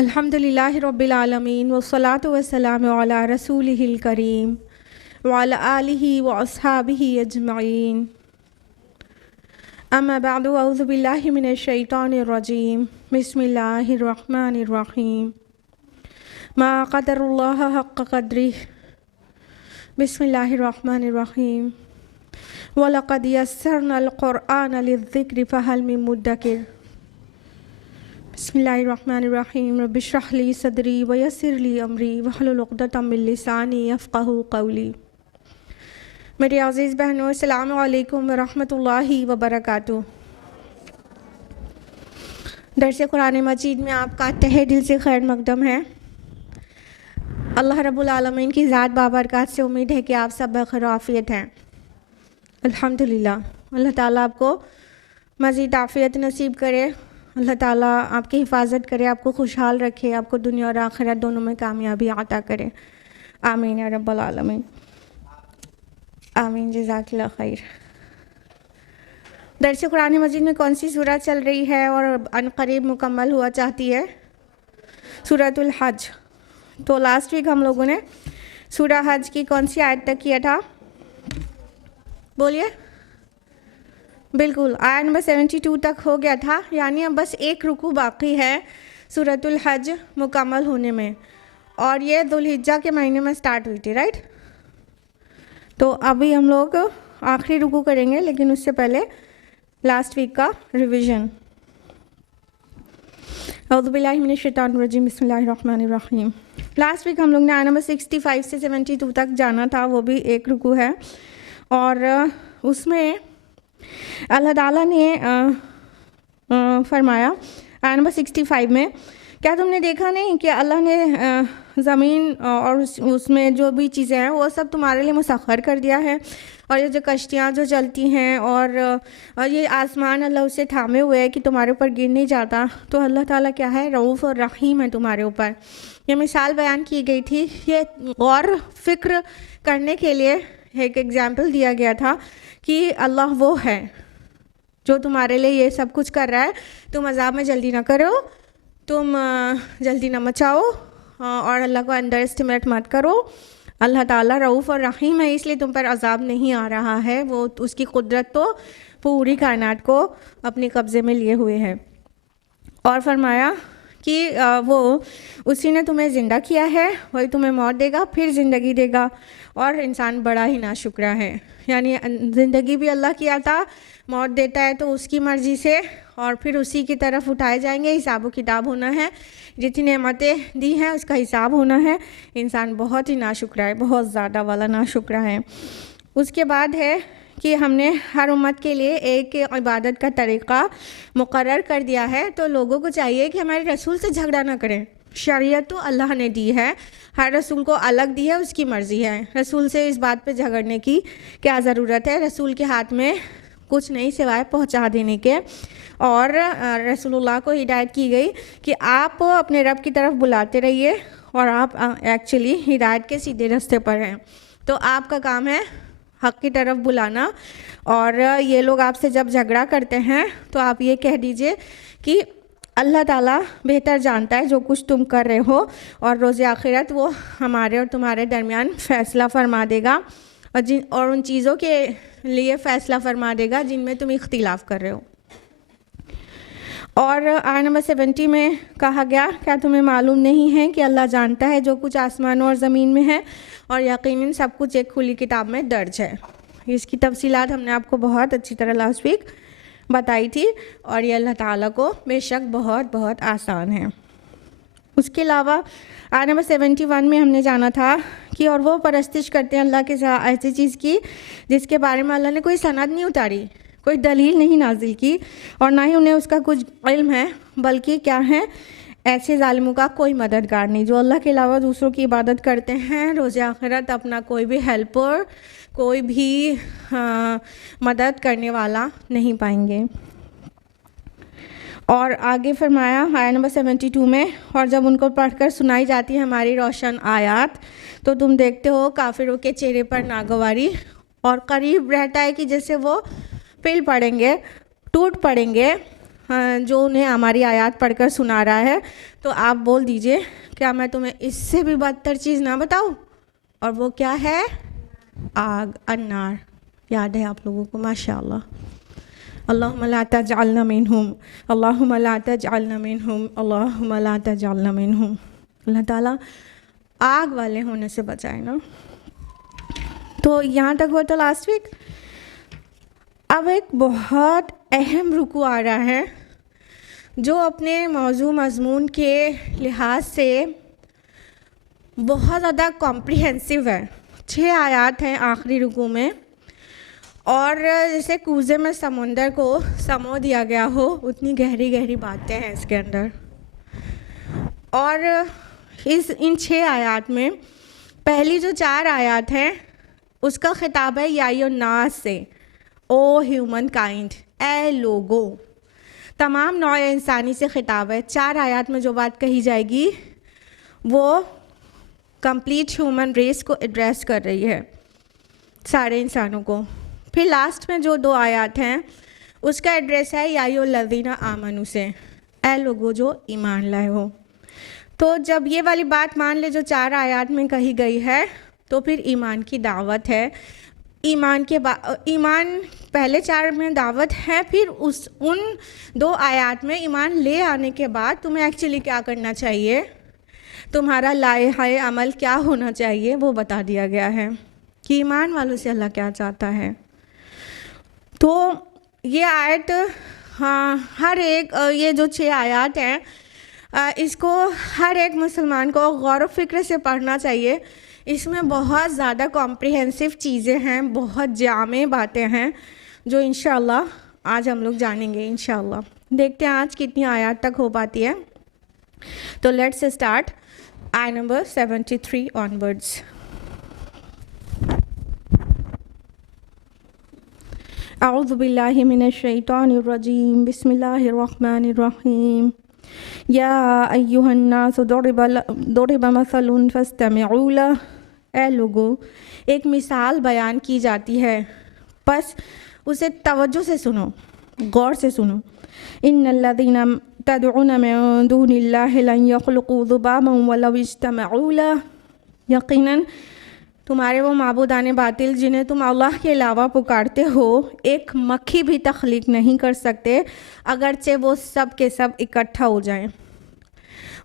अल्हम्दुलिल्लाहि रब्बिल आलमीन वस्सलातु वस्सलामु अला रसूलिहिल करीम व अला आलिहि व अस्हाबिहि अजमईन। अम्मा बअदु अऊज़ु बिल्लाहि मिनश शैतानिर रजीम। बिस्मिल्लाहिर रहमानिर रहीम। मा क़दरुल्लाह हक़्क़ क़द्रिह। बिस्मिल्लाहिर रहमानिर रहीम। व लक़द यस्सरनल क़ुरआन लिज़्ज़िक्रि फ़हल मिन मुद्दकिर। बिस्मिल्लाहिर्रहमानिर्रहीम। रब्बि इश्रह ली सदरी व यस्सिर ली अमरी वहलुल उक़दतम मिन लिसानी यफ़क़हू क़ौली। मेरी अज़ीज़ बहनों, अस्सलामु अलैकुम व रहमतुल्लाहि व बरकातुहू। दर्स कुरान मजीद में आपका तहे दिल से खैर मक़दम है। अल्लाह रब्बुल आलमीन की ज़ात बाबरकत से उम्मीद है कि आप सब बख़ैर आफ़ियत हैं। अल्हम्दुलिल्लाह। अल्लाह ताला आपको मज़ीद आफ़ियत नसीब करे। अल्लाह ताला आपकी हिफाजत करे, आपको खुशहाल रखे, आपको दुनिया और आखिरत दोनों में कामयाबी अता करे। आमीन या रब्बल आलमीन। आमीन। जज़ाकल्लाह खैर। दर्स कुरान मजीद में कौन सी सूरत चल रही है और अनक़रीब मुकम्मल हुआ चाहती है? सूरतुल हज। तो लास्ट वीक हम लोगों ने सूरह हज की कौन सी आयत तक किया था? बोलिए। बिल्कुल, आयत नंबर 72 तक हो गया था, यानी अब बस एक रुकू बाकी है सूरतुल हज मुकम्मल होने में, और ये दुल्हिज्जा के महीने में स्टार्ट हुई थी, राइट? तो अभी हम लोग आखिरी रुकू करेंगे, लेकिन उससे पहले लास्ट वीक का रिवीजन। औज़ु बिल्लाहि मिनश शैतानिर रजीम। बिस्मिल्लाहिर रहमानिर रहीम। लास्ट वीक हम लोग ने आयत नंबर 65 से 72 तक जाना था, वो भी एक रुकू है, और उसमें अल्लाह ताला ने फरमाया आयत नंबर 65 में, क्या तुमने देखा नहीं कि अल्लाह ने ज़मीन और उसमें जो भी चीज़ें हैं वो सब तुम्हारे लिए मुसख्खर कर दिया है, और ये जो कश्तियाँ जो चलती हैं और ये आसमान अल्लाह उसे थामे हुए है कि तुम्हारे ऊपर गिर नहीं जाता। तो अल्लाह ताला क्या है? रऊफ़ और रहीम है तुम्हारे ऊपर। ये मिसाल बयान की गई थी, ये गौर फिक्र करने के लिए एक एग्ज़ाम्पल दिया गया था कि अल्लाह वो है जो तुम्हारे लिए ये सब कुछ कर रहा है। तुम अज़ाब में जल्दी ना करो, तुम जल्दी ना मचाओ, और अल्लाह को अंडर एस्टिमेट मत करो। अल्लाह ताला रऊफ़ और रहीम है, इसलिए तुम पर अज़ाब नहीं आ रहा है। वो उसकी कुदरत तो पूरी कायनात को अपने कब्ज़े में लिए हुए है। और फरमाया कि वो उसी ने तुम्हें ज़िंदा किया है, वही तुम्हें मौत देगा, फिर ज़िंदगी देगा, और इंसान बड़ा ही नाशुक्रा है। यानी ज़िंदगी भी अल्लाह की अता, मौत देता है तो उसकी मर्ज़ी से, और फिर उसी की तरफ उठाए जाएंगे। हिसाब व किताब होना है, जितनी नेमतें दी हैं उसका हिसाब होना है। इंसान बहुत ही नाशुक्रा है, बहुत ज़्यादा वाला नाशुक्रा है। उसके बाद है कि हमने हर उम्मत के लिए एक इबादत का तरीक़ा मुकर्रर कर दिया है, तो लोगों को चाहिए कि हमारे रसूल से झगड़ा ना करें। शरीयत तो अल्लाह ने दी है, हर रसूल को अलग दी है, उसकी मर्ज़ी है। रसूल से इस बात पे झगड़ने की क्या ज़रूरत है? रसूल के हाथ में कुछ नहीं सिवाय पहुंचा देने के। और रसूलुल्लाह को हिदायत की गई कि आप अपने रब की तरफ बुलाते रहिए, और आप एक्चुअली हिदायत के सीधे रास्ते पर हैं। तो आपका काम है हक़ की तरफ बुलाना। और ये लोग आपसे जब झगड़ा करते हैं तो आप ये कह दीजिए कि अल्लाह ताला बेहतर जानता है जो कुछ तुम कर रहे हो, और रोज़ आखिरत वो हमारे और तुम्हारे दरमियान फ़ैसला फरमा देगा, और उन चीज़ों के लिए फ़ैसला फरमा देगा जिनमें तुम इख्तिलाफ़ कर रहे हो। और आयत नंबर 70 में कहा गया, क्या तुम्हें मालूम नहीं है कि अल्लाह जानता है जो कुछ आसमानों और ज़मीन में है, और यकीनन सब कुछ एक खुली किताब में दर्ज है। इसकी तफसीलात हमने आपको बहुत अच्छी तरह लास्ट वीक बताई थी, और ये अल्लाह ताला को बेशक बहुत बहुत आसान है। उसके अलावा आय नंबर 71 में हमने जाना था कि और वो परस्तिश करते हैं अल्लाह के साथ ऐसी चीज़ की जिसके बारे में अल्लाह ने कोई सनद नहीं उतारी, कोई दलील नहीं नाजिल की और ना ही उन्हें उसका कुछ इल्म है, बल्कि क्या है, ऐसे ज़ालिमों का कोई मददगार नहीं जो अल्लाह के अलावा दूसरों की इबादत करते हैं। रोज़े आखिरत अपना कोई भी हेल्पर, कोई भी मदद करने वाला नहीं पाएंगे। और आगे फरमाया आया नंबर 72 में, और जब उनको पढ़कर सुनाई जाती है हमारी रोशन आयात तो तुम देखते हो काफिरों के चेहरे पर नागवारी और करीब रहता है कि जैसे वो पिल पड़ेंगे, टूट पड़ेंगे जो उन्हें हमारी आयत पढ़कर सुना रहा है। तो आप बोल दीजिए, क्या मैं तुम्हें इससे भी बदतर चीज़ ना बताऊं? और वो क्या है? आग, अन्नार। याद है आप लोगों को? माशाअल्लाह। अल्लाहुम्मा ला तजअलना मिनहुम, अल्लाहुम्मा ला तजअलना मिनहुम, अल्लाहुम्मा ला तजअलना मिनहुम। अल्लाह ताला आग वाले होने से बचाए ना। तो यहाँ तक हुआ था लास्ट वीक। अब एक बहुत अहम रुकू आ रहा है जो अपने मौजू मज़मून के लिहाज से बहुत ज़्यादा कॉम्प्रिहेंसिव है। 6 आयत हैं आखिरी रुकू में, और जैसे कूज़े में समुंदर को समो दिया गया हो उतनी गहरी गहरी बातें हैं इसके अंदर। और इन 6 आयत में पहली जो 4 आयत हैं उसका खिताब है या नास से, ओ ह्यूमन काइंड, ए लोगो, तमाम नौ इंसानी से खिताब है। 4 आयत में जो बात कही जाएगी वो कंप्लीट ह्यूमन रेस को एड्रेस कर रही है, सारे इंसानों को। फिर लास्ट में जो 2 आयत हैं उसका एड्रेस है या लज़ीना आमनू से, ए लोगो जो ईमान लाए हो। तो जब ये वाली बात मान ले जो 4 आयत में कही गई है तो फिर ईमान की दावत है। ईमान पहले 4 में दावत है, फिर उन 2 आयत में ईमान ले आने के बाद तुम्हें एक्चुअली क्या करना चाहिए, तुम्हारा लाए अमल क्या होना चाहिए वो बता दिया गया है कि ईमान वालों से अल्लाह क्या चाहता है। तो ये आयत, हाँ, हर एक ये जो 6 आयत हैं इसको हर एक मुसलमान को गौर व फिक्र से पढ़ना चाहिए। इसमें बहुत ज़्यादा कॉम्प्रिहेंसिव चीज़ें हैं, बहुत जामे बातें हैं जो इंशाअल्लाह आज हम लोग जानेंगे। इंशाअल्लाह देखते हैं आज कितनी आयत तक हो पाती है। तो लेट्स स्टार्ट आय नंबर 73 ऑनवर्ड्स। अऊज़ु बिल्लाहि मिनश शैतानिर रजीम, बिस्मिल्लाहिर रहमानिर रहीम। या अय्युहन्नास दुरिबा मसलुन फस्तमिऊ लह, ए लोगो एक मिसाल बयान की जाती है, बस उसे तवज्जो से सुनो, गौर से सुनो। इन्नल्लज़ीना तदऊना मिन दूनिल्लाहि लन यख़्लुक़ू ज़ुबाबन वलौ इज्तमऊ लह, यकीनन तुम्हारे वो माबूदाने बातिल जिन्हें तुम अल्लाह के अलावा पुकारते हो एक मक्खी भी तख्लीक नहीं कर सकते अगरचे वो सब के सब इकट्ठा हो जाएं।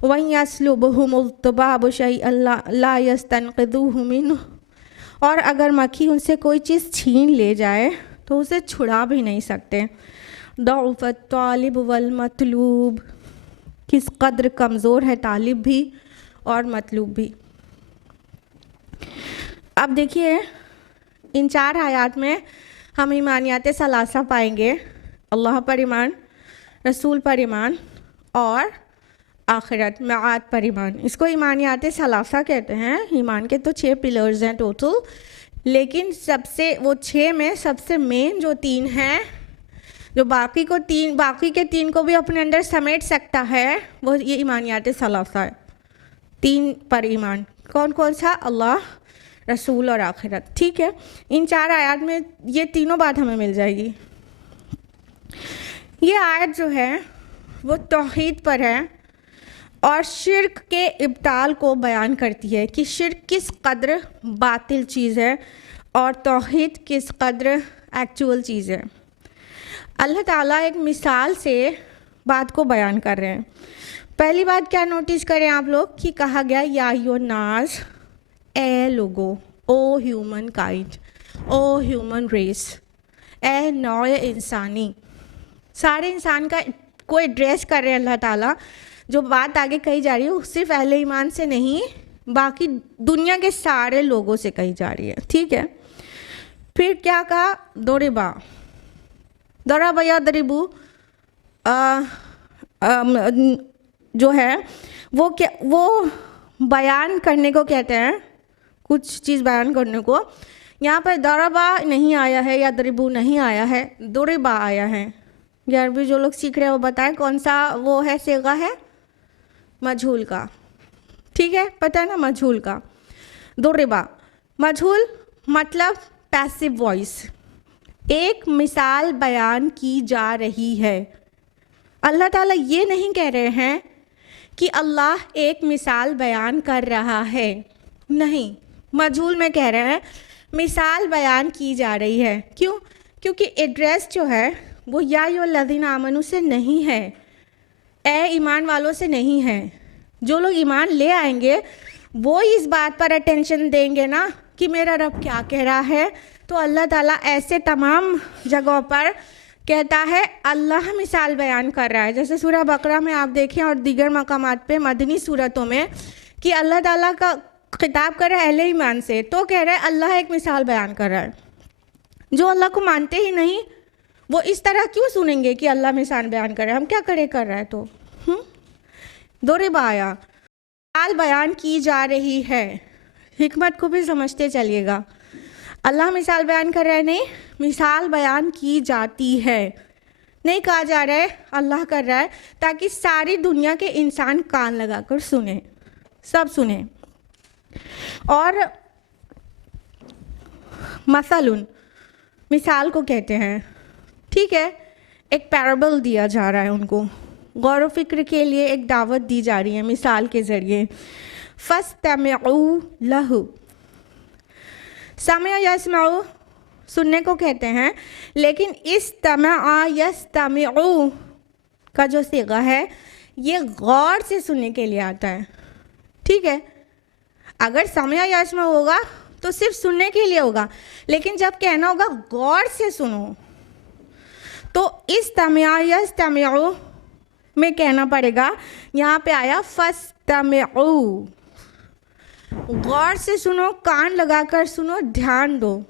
वहीं यसलुबहुमुज़्ज़ुबाबु शैअन ला यस्तनक़िज़ूहु मिन्हु, और अगर मक्खी उनसे कोई चीज़ छीन ले जाए तो उसे छुड़ा भी नहीं सकते। दऊफ़त तालिब वल मतलूब, किस कदर कमज़ोर है तालिब भी और मतलूब भी। अब देखिए इन 4 आयत में हम ईमानियात सलासा पाएंगे, अल्लाह पर ईमान, रसूल पर ईमान और आखिरत मआद पर ईमान। इसको ईमानियात सलासा कहते हैं। ईमान के तो 6 पिलर्स हैं टोटल, लेकिन सबसे वो 6 में सबसे मेन जो 3 हैं, जो बाकी के 3 को भी अपने अंदर समेट सकता है, वो ये ईमानियात सलासा है। 3 पर ईमान, कौन कौन सा? अल्लाह, रसूल और आखिरत। ठीक है, इन 4 आयत में ये तीनों बात हमें मिल जाएगी। ये आयत जो है वो तौहीद पर है और शिर्क के इब्ताल को बयान करती है कि शिर्क किस कदर बातिल चीज़ है और तौहीद किस कदर एक्चुअल चीज़ है। अल्लाह ताला एक मिसाल से बात को बयान कर रहे हैं। पहली बात क्या नोटिस करें आप लोग कि कहा गया या यो नाज, ए लोगो, O human kind, O human race, ए नौ इंसानी, सारे इंसान का को एड्रेस कर रहे हैं अल्लाह ताला जो बात आगे कही जा रही है सिर्फ अहले ईमान से नहीं, बाकी दुनिया के सारे लोगों से कही जा रही है, ठीक है। फिर क्या कहा, दौरेबा दौराबा या दरिबू जो है वो क्या, वो बयान करने को कहते हैं, कुछ चीज़ बयान करने को। यहाँ पर दौराबा नहीं आया है या दरिबू नहीं आया है, दौरेबा आया है। ये अरबी जो लोग सीख रहे हैं वो बताएं कौन सा वो है, सेगा है मजहूल का, ठीक है, पता है ना, मजहूल का। दौरेबा मजहूल मतलब पैसिव वॉइस, एक मिसाल बयान की जा रही है। अल्लाह ताला ये नहीं कह रहे हैं कि अल्लाह एक मिसाल बयान कर रहा है, नहीं, मजहूल में कह रहे हैं मिसाल बयान की जा रही है। क्यों? क्योंकि एड्रेस जो है वो या अय्युहल्लज़ीना आमनू से नहीं है, ए ईमान वालों से नहीं है। जो लोग ईमान ले आएंगे वो इस बात पर अटेंशन देंगे ना कि मेरा रब क्या कह रहा है। तो अल्लाह ताला ऐसे तमाम जगहों पर कहता है अल्लाह मिसाल बयान कर रहा है, जैसे सूरह बकरा में आप देखें और दीगर मकामात पे मदनी सूरतों में कि अल्लाह ताला का खिताब कर रहा है अहले ईमान से, तो कह रहा है अल्लाह एक मिसाल बयान कर रहा है। जो अल्लाह को मानते ही नहीं वो इस तरह क्यों सुनेंगे कि अल्लाह मिसाल बयान कर रहा है, हम क्या करे कर रहा है। तो दौरेबा आया, मिसाल बयान की जा रही है, हिकमत को भी समझते चलिएगा। अल्लाह मिसाल बयान कर रहा है, नहीं, मिसाल बयान की जाती है, नहीं कहा जा रहा है अल्लाह कर रहा है, ताकि सारी दुनिया के इंसान कान लगाकर सुने, सब सुने। और मसलुन मिसाल को कहते हैं, ठीक है, एक पैराबल दिया जा रहा है उनको, गौर व फिक्र के लिए एक दावत दी जा रही है मिसाल के ज़रिए। फस्तमिउ लहु, समय यस्माउ सुनने को कहते हैं, लेकिन इस्तमा यस्तमिउ का जो सीगा है ये गौर से सुनने के लिए आता है, ठीक है। अगर समय यस्मा होगा तो सिर्फ सुनने के लिए होगा, लेकिन जब कहना होगा गौर से सुनो तो इस्तमा यस्तमिउ में कहना पड़ेगा। यहाँ पे आया फस्तमिउ, गौर से सुनो, कान लगाकर सुनो, ध्यान दो।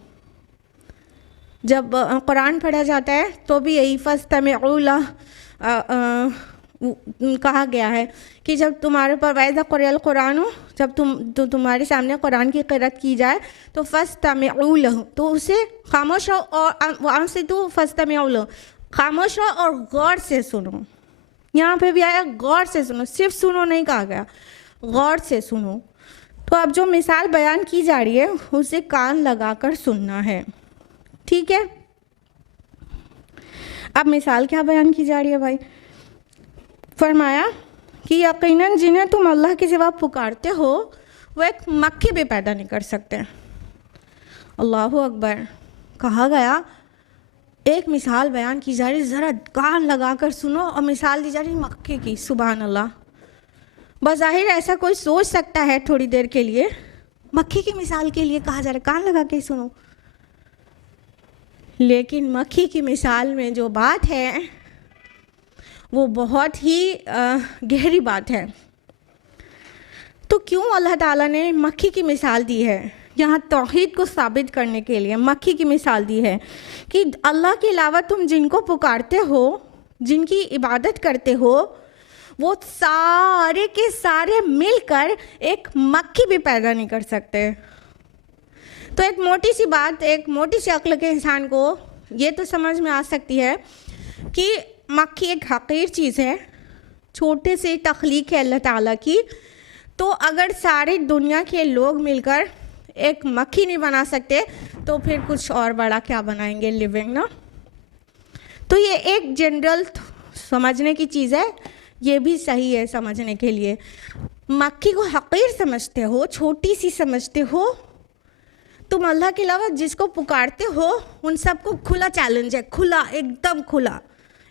जब कुरान पढ़ा जाता है तो भी यही फस्तमिउ लह कहा गया है कि जब तुम्हारे पर वैज़ा क़ुरिअल कुरान हो, जब तुम्हारे सामने कुरान की क़िरात की जाए तो फस्तमिउ लहु, तो उसे खामोश हो और वहाँ से तो फस्तमिउ लहु, खामोश हो और गौर से सुनो। यहाँ पे भी आया गौर से सुनो, सिर्फ सुनो नहीं कहा गया, गौर से सुनो। तो अब जो मिसाल बयान की जा रही है उसे कान लगाकर सुनना है, ठीक है। अब मिसाल क्या बयान की जा रही है भाई, फरमाया कि यकीनन जिन्हें तुम अल्लाह के सिवा पुकारते हो वो एक मक्खी भी पैदा नहीं कर सकते। अल्लाहु अकबर, कहा गया एक मिसाल बयान की जा रही, ज़रा कान लगाकर सुनो, और मिसाल दी जा रही मक्खी की। सुभान अल्लाह, बज़ाहिर ऐसा कोई सोच सकता है थोड़ी देर के लिए, मक्खी की मिसाल के लिए कहा जा रहा है कान लगा के सुनो, लेकिन मक्खी की मिसाल में जो बात है वो बहुत ही गहरी बात है। तो क्यों अल्लाह ताला ने मक्खी की मिसाल दी है? यहाँ तौहीद को साबित करने के लिए मक्खी की मिसाल दी है कि अल्लाह के अलावा तुम जिनको पुकारते हो, जिनकी इबादत करते हो, वो सारे के सारे मिलकर एक मक्खी भी पैदा नहीं कर सकते। तो एक मोटी सी बात, एक मोटी सी अक्ल के इंसान को ये तो समझ में आ सकती है कि मक्खी एक हकीर चीज़ है, छोटे से तख्लीक है अल्लाह ताला की। तो अगर सारी दुनिया के लोग मिलकर एक मक्खी नहीं बना सकते तो फिर कुछ और बड़ा क्या बनाएंगे, लिविंग ना। तो ये एक जनरल समझने की चीज़ है, ये भी सही है समझने के लिए। मक्खी को हकीर समझते हो, छोटी सी समझते हो, तुम अल्लाह के अलावा जिसको पुकारते हो उन सबको खुला चैलेंज है, खुला, एकदम खुला,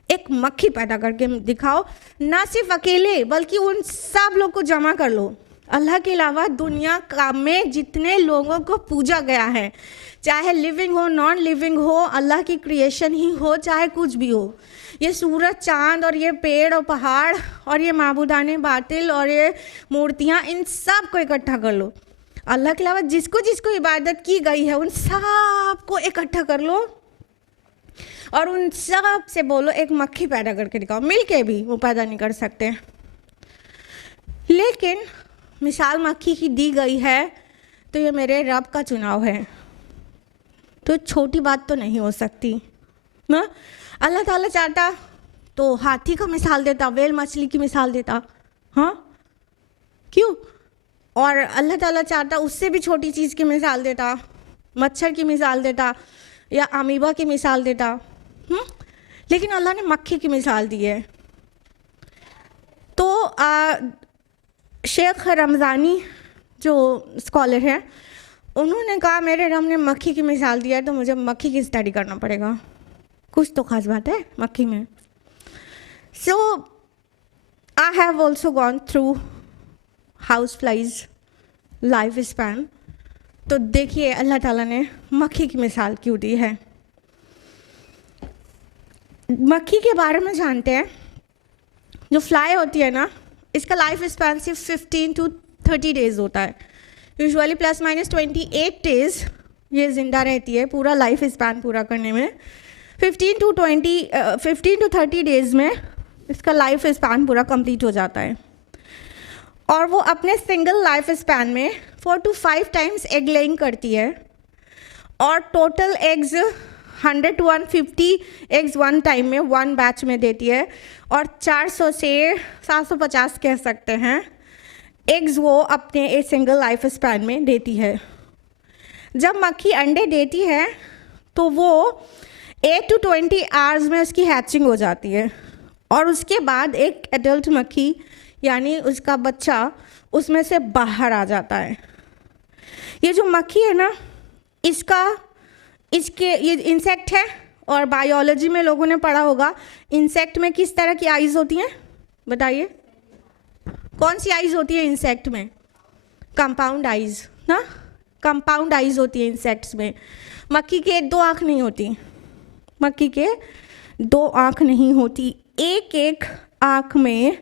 एक मक्खी पैदा करके दिखाओ। ना सिर्फ अकेले बल्कि उन सब लोग को जमा कर लो, अल्लाह के अलावा दुनिया का में जितने लोगों को पूजा गया है, चाहे लिविंग हो नॉन लिविंग हो, अल्लाह की क्रिएशन ही हो, चाहे कुछ भी हो, ये सूरज चांद और ये पेड़ और पहाड़ और ये माबूदाने बातिल और ये मूर्तियाँ, इन सब को इकट्ठा कर लो। अल्लाह के अलावा जिसको जिसको इबादत की गई है उन सब को इकट्ठा कर लो और उन सब से बोलो एक मक्खी पैदा करके दिखाओ। मिल के भी वो पैदा नहीं कर सकते, लेकिन मिसाल मक्खी की दी गई है तो ये मेरे रब का चुनाव है, तो छोटी बात तो नहीं हो सकती ना। अल्लाह ताला चाहता तो हाथी का मिसाल देता, वेल मछली की मिसाल देता, हाँ क्यों? और अल्लाह ताला चाहता उससे भी छोटी चीज़ की मिसाल देता, मच्छर की मिसाल देता या अमीबा की मिसाल देता, लेकिन अल्लाह ने मक्खी की मिसाल दी है। तो शेख रमज़ानी जो स्कॉलर हैं उन्होंने कहा मेरे रब ने मक्खी की मिसाल दिया है तो मुझे मक्खी की स्टडी करना पड़ेगा, कुछ तो ख़ास बात है मक्खी में। So I have also gone through house flies life span, तो देखिए अल्लाह ताला ने मक्खी की मिसाल क्यों दी है। मक्खी के बारे में जानते हैं, जो फ्लाई होती है ना, इसका लाइफ स्पैन सिर्फ 15 to 30 डेज़ होता है, यूजुअली प्लस माइनस 28 डेज़ ये ज़िंदा रहती है पूरा लाइफ स्पैन पूरा करने में। 15 to 30 डेज़ में इसका लाइफ स्पैन पूरा कंप्लीट हो जाता है और वो अपने सिंगल लाइफ स्पैन में 4 to 5 टाइम्स एग लेइंग करती है और total eggs 100 to 150 eggs one time में वन बैच में देती है और 400 से 750 कह सकते हैं एग्स वो अपने एक सिंगल लाइफ स्पैन में देती है। जब मक्खी अंडे देती है तो वो 8 to 20 आवर्स में उसकी हैचिंग हो जाती है और उसके बाद एक एडल्ट मक्खी यानी उसका बच्चा उसमें से बाहर आ जाता है। ये जो मक्खी है ना, ये इंसेक्ट है और बायोलॉजी में लोगों ने पढ़ा होगा इंसेक्ट में किस तरह की आइज़ होती हैं, बताइए कौन सी आइज़ होती है इंसेक्ट में? कंपाउंड आइज़ ना, कंपाउंड आइज़ होती है इंसेक्ट्स में। मक्खी के 2 आँख नहीं होती, मक्खी के 2 आँख नहीं होती, एक एक आँख में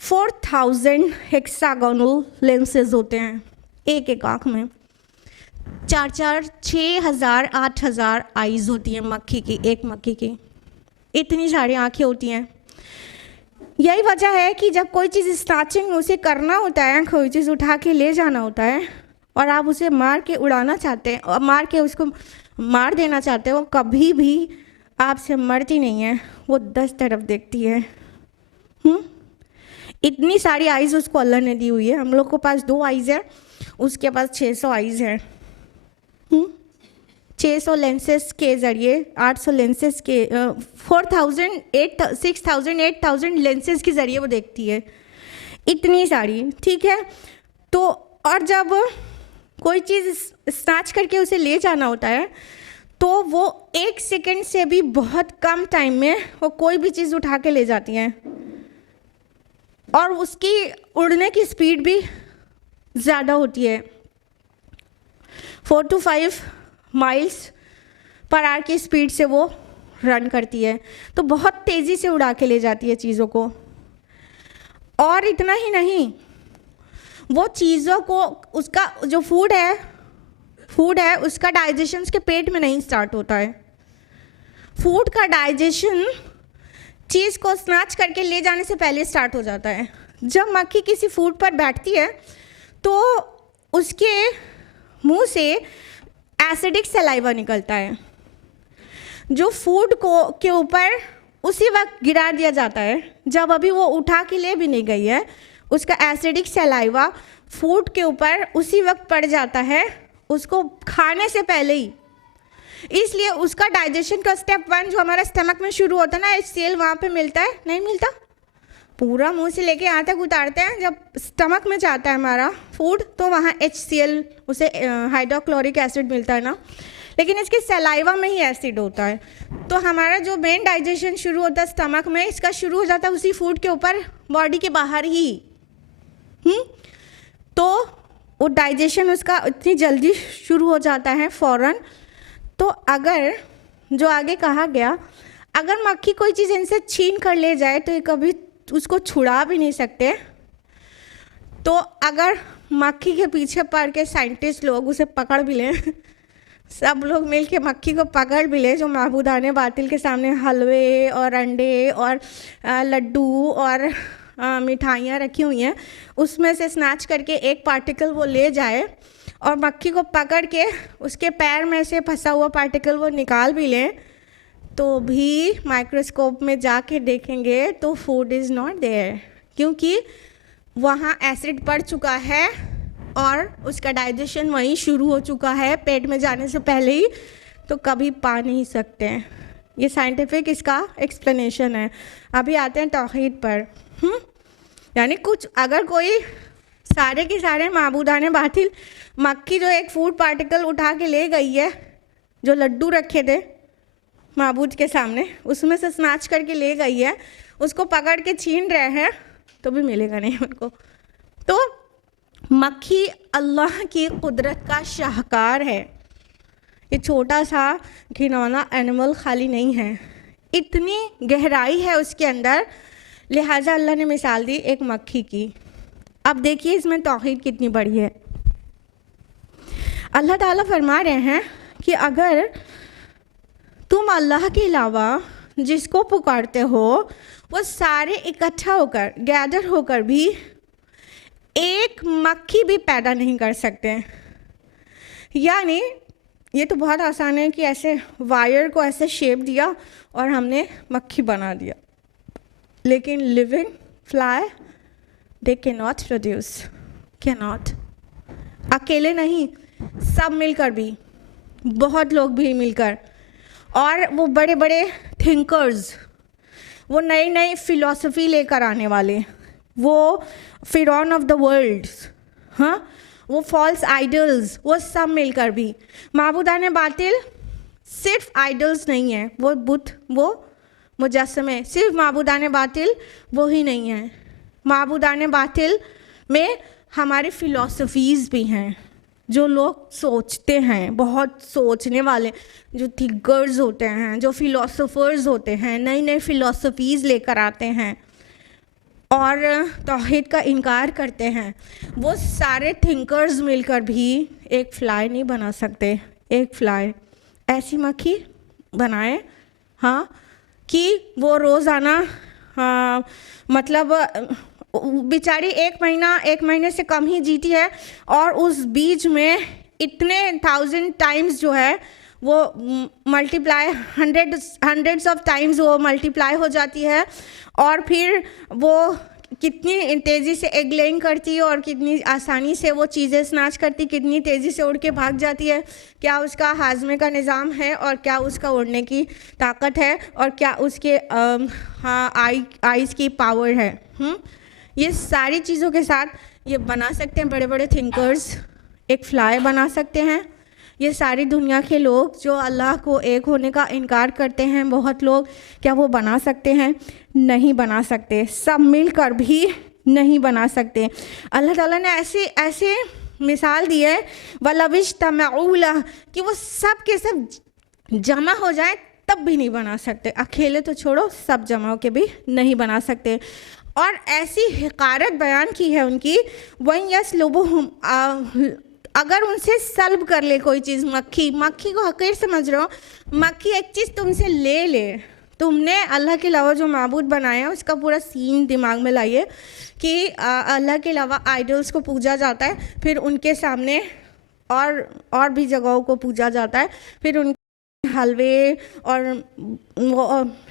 4000 हेक्सागोनल लेंसेज होते हैं, एक एक आँख में 4-4, 6,000, 8,000 आइज़ होती है मक्खी की, एक मक्खी की इतनी सारी आँखें होती हैं। यही वजह है कि जब कोई चीज़ स्टार्चिंग उसे करना होता है, कोई चीज़ उठा के ले जाना होता है और आप उसे मार के उड़ाना चाहते हैं और मार के उसको मार देना चाहते हो, कभी भी आपसे मरती नहीं है, वो 10 तरफ देखती है। इतनी सारी आइज़ उसको अल्लाह ने दी हुई है। हम लोग के पास 2 आइज़ है, उसके पास 600 आइज़ है। 600 लेंसेस के ज़रिए 800 लेंसेस के 4000 6000 8000 लेंसेस के ज़रिए वो देखती है, इतनी सारी, ठीक है। तो और जब कोई चीज़ स्नैच करके उसे ले जाना होता है तो वो 1 सेकंड से भी बहुत कम टाइम में वो कोई भी चीज़ उठा के ले जाती हैं और उसकी उड़ने की स्पीड भी ज़्यादा होती है, 4 to 5 माइल्स पर आवर की स्पीड से वो रन करती है, तो बहुत तेज़ी से उड़ा के ले जाती है चीज़ों को। और इतना ही नहीं, वो चीज़ों को उसका जो फूड है उसका डाइजेशन उसके पेट में नहीं स्टार्ट होता है। फूड का डाइजेशन चीज़ को स्नैच करके ले जाने से पहले स्टार्ट हो जाता है। जब मक्खी किसी फूड पर बैठती है तो उसके मुंह से एसिडिक सलाइवा निकलता है जो फूड के ऊपर उसी वक्त गिरा दिया जाता है जब अभी वो उठा के ले भी नहीं गई है। उसका एसिडिक सलाइवा फूड के ऊपर उसी वक्त पड़ जाता है उसको खाने से पहले ही, इसलिए उसका डाइजेशन का स्टेप 1 जो हमारा स्टमक में शुरू होता है ना, HCl वहाँ पे मिलता है, नहीं मिलता, पूरा मुंह से लेके यहाँ तक उतारते हैं, जब स्टमक में जाता है हमारा फूड तो वहाँ HCl उसे हाइड्रोक्लोरिक एसिड मिलता है ना, लेकिन इसके सलाइवा में ही एसिड होता है। तो हमारा जो मेन डाइजेशन शुरू होता है स्टमक में, इसका शुरू हो जाता है उसी फूड के ऊपर, बॉडी के बाहर ही। तो वो डाइजेशन उसका इतनी जल्दी शुरू हो जाता है फ़ौरन। तो अगर जो आगे कहा गया, अगर मक्खी कोई चीज़ इनसे छीन कर ले जाए तो ये कभी उसको छुड़ा भी नहीं सकते। तो अगर मक्खी के पीछे पड़ के साइंटिस्ट लोग उसे पकड़ भी लें, सब लोग मिल के मक्खी को पकड़ भी ले, जो माबूदाने बातिल के सामने हलवे और अंडे और लड्डू और मिठाइयाँ रखी हुई हैं, उसमें से स्नैच करके एक पार्टिकल वो ले जाए और मक्खी को पकड़ के उसके पैर में से फंसा हुआ पार्टिकल वो निकाल भी लें, तो भी माइक्रोस्कोप में जाके देखेंगे तो फूड इज़ नॉट देयर, क्योंकि वहाँ एसिड पड़ चुका है और उसका डाइजेशन वहीं शुरू हो चुका है पेट में जाने से पहले ही, तो कभी पा नहीं सकते हैं। ये साइंटिफिक इसका एक्सप्लेनेशन है। अभी आते हैं तौहीद पर। यानी कुछ अगर कोई सारे के सारे माबूदाने बातिल, मक्खी जो एक फूड पार्टिकल उठा के ले गई है, जो लड्डू रखे थे माबूद के सामने, उसमें से स्नैच करके ले गई है, उसको पकड़ के छीन रहे हैं तो भी मिलेगा नहीं उनको। तो मक्खी अल्लाह की कुदरत का शाहकार है। ये छोटा सा घिनौना एनिमल खाली नहीं है, इतनी गहराई है उसके अंदर, लिहाजा अल्लाह ने मिसाल दी एक मक्खी की। अब देखिए इसमें तौहीद कितनी बड़ी है। अल्लाह ताला फरमा रहे हैं कि अगर तुम अल्लाह के अलावा जिसको पुकारते हो वो सारे इकट्ठा होकर, गैदर होकर भी एक मक्खी भी पैदा नहीं कर सकते। यानी ये तो बहुत आसान है कि ऐसे वायर को ऐसे शेप दिया और हमने मक्खी बना दिया, लेकिन living fly they can not produce, can not. अकेले नहीं, सब मिलकर भी, बहुत लोग भी मिलकर, और वो बड़े बड़े थिंकर्स, वो नई नई फ़िलॉसफी लेकर आने वाले, वो फिरौन ऑफ द वर्ल्ड, हाँ, वो फॉल्स आइडल्स, वो सब मिलकर भी। माबूदाने बातिल सिर्फ आइडल्स नहीं है, वो बुत, वो मुजस्समे, सिर्फ माबूदाने बातिल वो ही नहीं है। माबूदाने बातिल में हमारे फ़िलॉसफीज़ भी हैं, जो लोग सोचते हैं, बहुत सोचने वाले, जो थिंकर्स होते हैं, जो फ़िलॉसफर्स होते हैं, नई नई फ़िलॉसफीज़ लेकर आते हैं और तौहीद का इनकार करते हैं। वो सारे थिंकर्स मिलकर भी एक फ्लाई नहीं बना सकते। एक फ्लाई ऐसी मक्खी बनाए, हाँ, कि वो रोज़ाना मतलब बेचारी एक महीने से कम ही जीती है, और उस बीच में इतने 1000 टाइम्स जो है वो मल्टीप्लाई, हंड्रेड्स ऑफ टाइम्स वो मल्टीप्लाई हो जाती है, और फिर वो कितनी तेज़ी से एग लेइंग करती है और कितनी आसानी से वो चीज़ें स्नैच करती, कितनी तेज़ी से उड़ के भाग जाती है। क्या उसका हाजमे का निज़ाम है, और क्या उसका उड़ने की ताकत है, और क्या उसके आइज़ की पावर है। ये सारी चीज़ों के साथ ये बना सकते हैं बड़े बड़े थिंकर्स, एक फ्लाई बना सकते हैं। ये सारी दुनिया के लोग जो अल्लाह को एक होने का इनकार करते हैं, बहुत लोग, क्या वो बना सकते हैं? नहीं बना सकते। सब मिलकर भी नहीं बना सकते। अल्लाह ताला ने ऐसे मिसाल दी है, वलविश तमऊला, कि वो सब के सब जमा हो जाए तब भी नहीं बना सकते। अकेले तो छोड़ो, सब जमा के भी नहीं बना सकते। और ऐसी हिकारत बयान की है उनकी, वहीं यसलुबुहुम, अगर उनसे सल्ब कर ले कोई चीज़, मक्खी को हकीर समझ रहे हो, मक्खी एक चीज़ तुमसे ले, तुमने अल्लाह के अलावा जो माबूद बनाया उसका पूरा सीन दिमाग में लाइए कि अल्लाह के अलावा आइडल्स को पूजा जाता है, फिर उनके सामने और भी जगहों को पूजा जाता है, फिर उनके हलवे और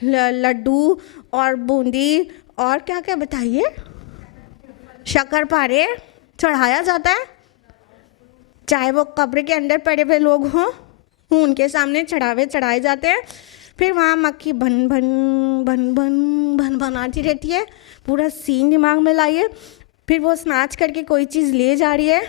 लड्डू और बूंदी और क्या क्या बताइए, शक्करपारे चढ़ाया जाता है, चाहे वो कब्र के अंदर पड़े हुए लोग हों, उनके सामने चढ़ाए जाते हैं। फिर वहाँ मक्खी भन भन बनाती रहती है। पूरा सीन दिमाग में लाइए। फिर वो स्नैच करके कोई चीज़ ले जा रही है,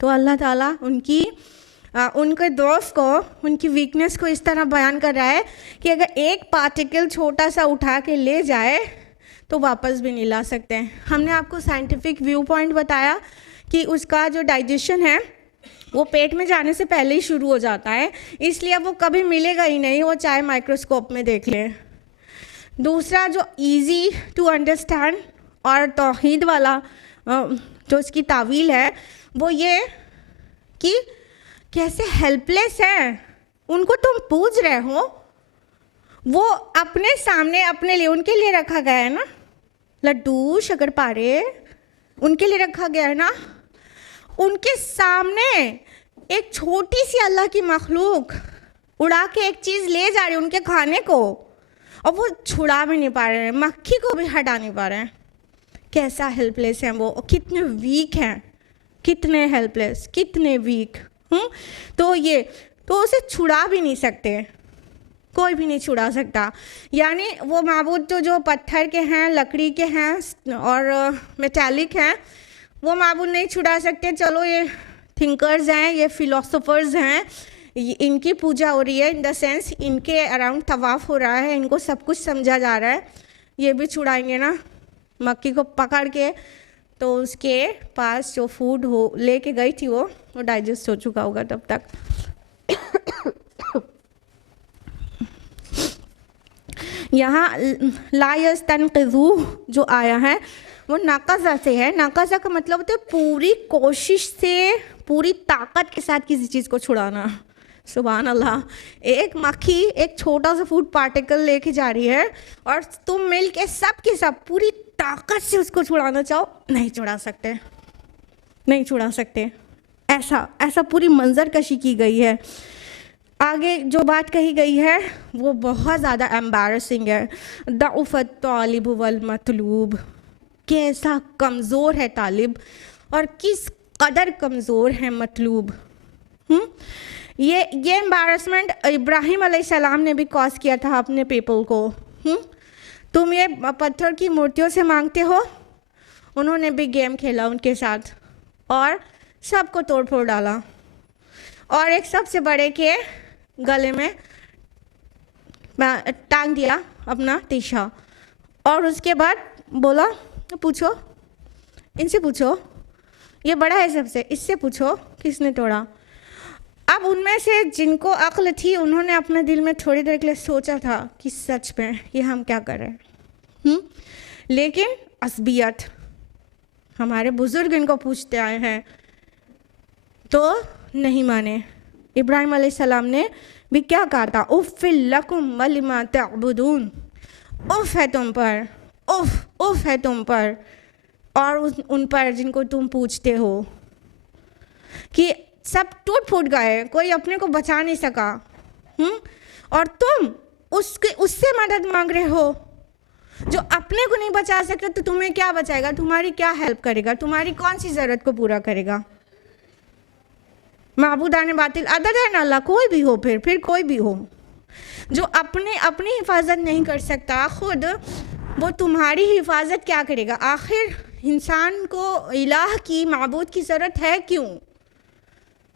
तो अल्लाह ताला उनके दोस्त को, उनकी वीकनेस को इस तरह बयान कर रहा है कि अगर एक पार्टिकल छोटा सा उठा के ले जाए तो वापस भी नहीं ला सकते हैं। हमने आपको साइंटिफिक व्यू पॉइंट बताया कि उसका जो डाइजेशन है वो पेट में जाने से पहले ही शुरू हो जाता है, इसलिए अब वो कभी मिलेगा ही नहीं, वो चाहे माइक्रोस्कोप में देख लें। दूसरा जो इजी टू अंडरस्टैंड और तौहीद वाला जो इसकी तावील है वो ये कि कैसे हेल्पलेस है, उनको तुम पूज रहे हो, वो अपने सामने अपने लिए उनके लिए रखा गया है ना, लड्डू शक्करपारे उनके लिए रखा गया है ना, उनके सामने एक छोटी सी अल्लाह की मखलूक उड़ा के एक चीज़ ले जा रही है उनके खाने को, और वो छुड़ा भी नहीं पा रहे हैं, मक्खी को भी हटा नहीं पा रहे हैं। कैसा हेल्पलेस हैं वो, और कितने वीक हैं, कितने हेल्पलेस, कितने वीक। तो उसे छुड़ा भी नहीं सकते, कोई भी नहीं छुड़ा सकता। यानी वो माबूद तो जो पत्थर के हैं, लकड़ी के हैं और मेटालिक हैं, वो माबूद नहीं छुड़ा सकते। चलो ये थिंकर्स हैं, ये फिलोसोफर्स हैं, इनकी पूजा हो रही है, इन द सेंस इनके अराउंड तवाफ़ हो रहा है, इनको सब कुछ समझा जा रहा है, ये भी छुड़ाएंगे ना मक्खी को पकड़ के। तो उसके पास जो फूड हो लेके गई थी वो डाइजेस्ट हो चुका होगा तब तक। यहाँ लायस्तनक़िज़ू जो आया है वो नाक़ज़ा से है। नाक़ज़ा का मतलब होता है पूरी कोशिश से, पूरी ताकत के साथ किसी चीज़ को छुड़ाना। सुभान अल्लाह, एक मक्खी एक छोटा सा फूड पार्टिकल लेके जा रही है और तुम मिल के सब के सब पूरी ताकत से उसको छुड़ाना चाहो, नहीं छुड़ा सकते, नहीं छुड़ा सकते। ऐसा पूरी मंजर कशी की गई है। आगे जो बात कही गई है वो बहुत ज़्यादा एम्बैरसिंग है। दउफ़त तालिब वल मतलूब, कैसा कमज़ोर है तालिब और किस कदर कमज़ोर है मतलूब। ये एम्बैरसमेंट इब्राहिम अलैहिस्सलाम ने भी कॉज किया था अपने पीपल को। तुम ये पत्थर की मूर्तियों से मांगते हो, उन्होंने भी गेम खेला उनके साथ और सबको तोड़ फोड़ डाला, और एक सबसे बड़े के गले में टांग दिया अपना तीछा, और उसके बाद बोला पूछो, इनसे पूछो, ये बड़ा है सबसे, इससे पूछो किसने तोड़ा। अब उनमें से जिनको अक्ल थी उन्होंने अपने दिल में थोड़ी देर के लिए सोचा था कि सच में ये हम क्या कर रहे हैं। लेकिन असबियत, हमारे बुज़ुर्ग इनको पूछते आए हैं तो नहीं माने। इब्राहिम अलैहिस्सलाम ने भी क्या कहा था, उफ़्फ़िल लकुम वलिमा तअबुदून, उफ़ है तुम पर, उफ़ है तुम पर और उन पर जिनको तुम पूछते हो। कि सब टूट फूट गए, कोई अपने को बचा नहीं सका, और तुम उससे मदद मांग रहे हो जो अपने को नहीं बचा सकते, तो तुम्हें क्या बचाएगा, तुम्हारी क्या हेल्प करेगा, तुम्हारी कौन सी ज़रूरत को पूरा करेगा। माबूदान बातिल अदद है ना अल्लाह, कोई भी हो, फिर कोई भी हो जो अपनी हिफाजत नहीं कर सकता खुद, वो तुम्हारी हिफाजत क्या करेगा। आखिर इंसान को इलाह की, माबूद की ज़रूरत है क्यों,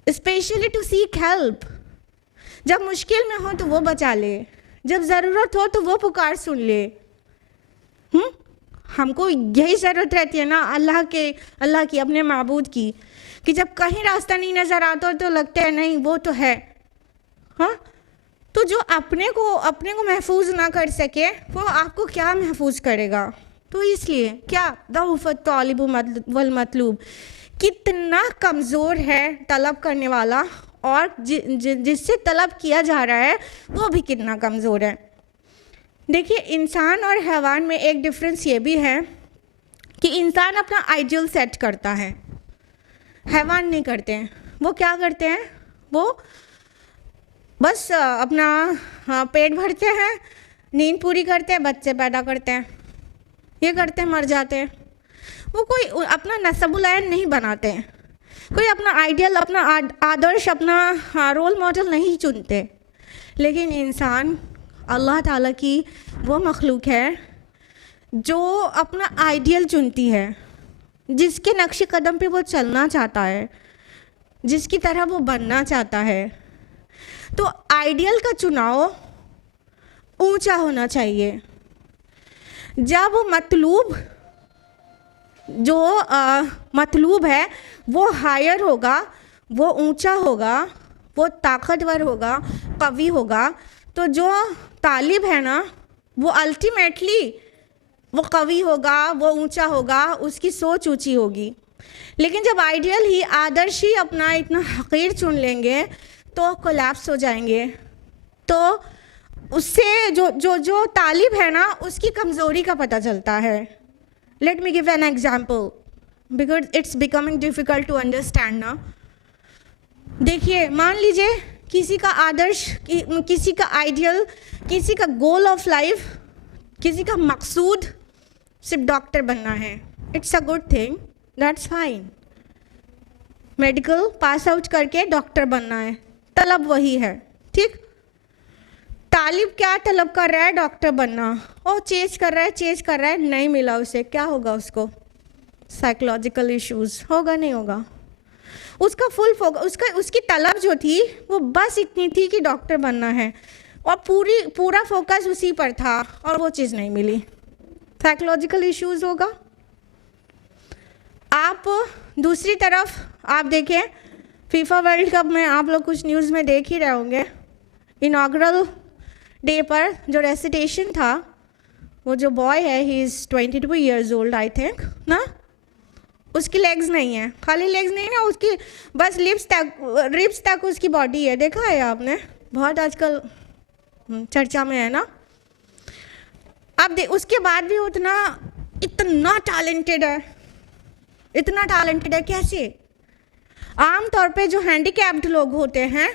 स्पेशली टू सीक हेल्प। जब मुश्किल में हो तो वो बचा ले, जब ज़रूरत हो तो वो पुकार सुन ले। हमको यही ज़रूरत रहती है ना अल्लाह की, अपने माबूद की, कि जब कहीं रास्ता नहीं नज़र आता हो तो लगता है नहीं वो तो है। तो जो अपने को महफूज ना कर सके वो आपको क्या महफूज करेगा। तो इसलिए क्या दउफ़त तालिब वल मतलूब, कितना कमज़ोर है तलब करने वाला, और जिससे तलब किया जा रहा है वो भी कितना कमज़ोर है। देखिए, इंसान और हैवान में एक डिफरेंस ये भी है कि इंसान अपना आइडियल सेट करता है, हैवान नहीं करते हैं। वो क्या करते हैं, वो बस अपना पेट भरते हैं, नींद पूरी करते हैं, बच्चे पैदा करते हैं, ये करते हैं, मर जाते हैं। वो कोई अपना नस्बुल-आयन नहीं बनाते हैं, कोई अपना आइडियल, अपना आदर्श, अपना रोल मॉडल नहीं चुनते। लेकिन इंसान अल्लाह ताला की वो मखलूक है जो अपना आइडियल चुनती है, जिसके नक्शे कदम पे वो चलना चाहता है, जिसकी तरह वो बनना चाहता है। तो आइडियल का चुनाव ऊंचा होना चाहिए। जब वो जो मतलूब है वो हायर होगा, वो ऊंचा होगा, वो ताकतवर होगा, कवी होगा। तो जो तालिब है ना वो अल्टीमेटली वो कवी होगा, वो ऊंचा होगा, उसकी सोच ऊंची होगी। लेकिन जब आइडियल ही, आदर्श ही अपना इतना हकीर चुन लेंगे तो कोलैप्स हो जाएंगे। तो उससे जो तालिब है ना उसकी कमज़ोरी का पता चलता है। Let me give an example because it's becoming difficult to understand ना। देखिए, मान लीजिए किसी का आदर्श, किसी का आइडियल, किसी का गोल ऑफ लाइफ, किसी का मकसूद सिर्फ डॉक्टर बनना है। It's a good thing, that's fine. Medical pass out करके डॉक्टर बनना है, तलब वही है, ठीक। तालिब क्या तलब कर रहा है? डॉक्टर बनना। और चेज कर रहा है, नहीं मिला उसे, क्या होगा उसको? साइकोलॉजिकल इश्यूज होगा, नहीं होगा? उसका फुल फोकस, उसकी तलब जो थी वो बस इतनी थी कि डॉक्टर बनना है, और पूरा फोकस उसी पर था और वो चीज़ नहीं मिली। साइकोलॉजिकल इश्यूज होगा। आप दूसरी तरफ आप देखें, फीफा वर्ल्ड कप में आप लोग कुछ न्यूज़ में देख ही रहे होंगे, इनॉग्रल डे पर जो रेसिटेशन था, वो जो बॉय है, he is 22 years old I think ना, उसकी लेग्स नहीं है, खाली लेग्स नहीं ना, उसकी बस रिब्स तक उसकी बॉडी है। देखा है आपने? बहुत आजकल चर्चा में है ना। अब उसके बाद भी इतना टैलेंटेड है, इतना टैलेंटेड है। कैसे? आमतौर पे जो हैंडीकैप्ड लोग होते हैं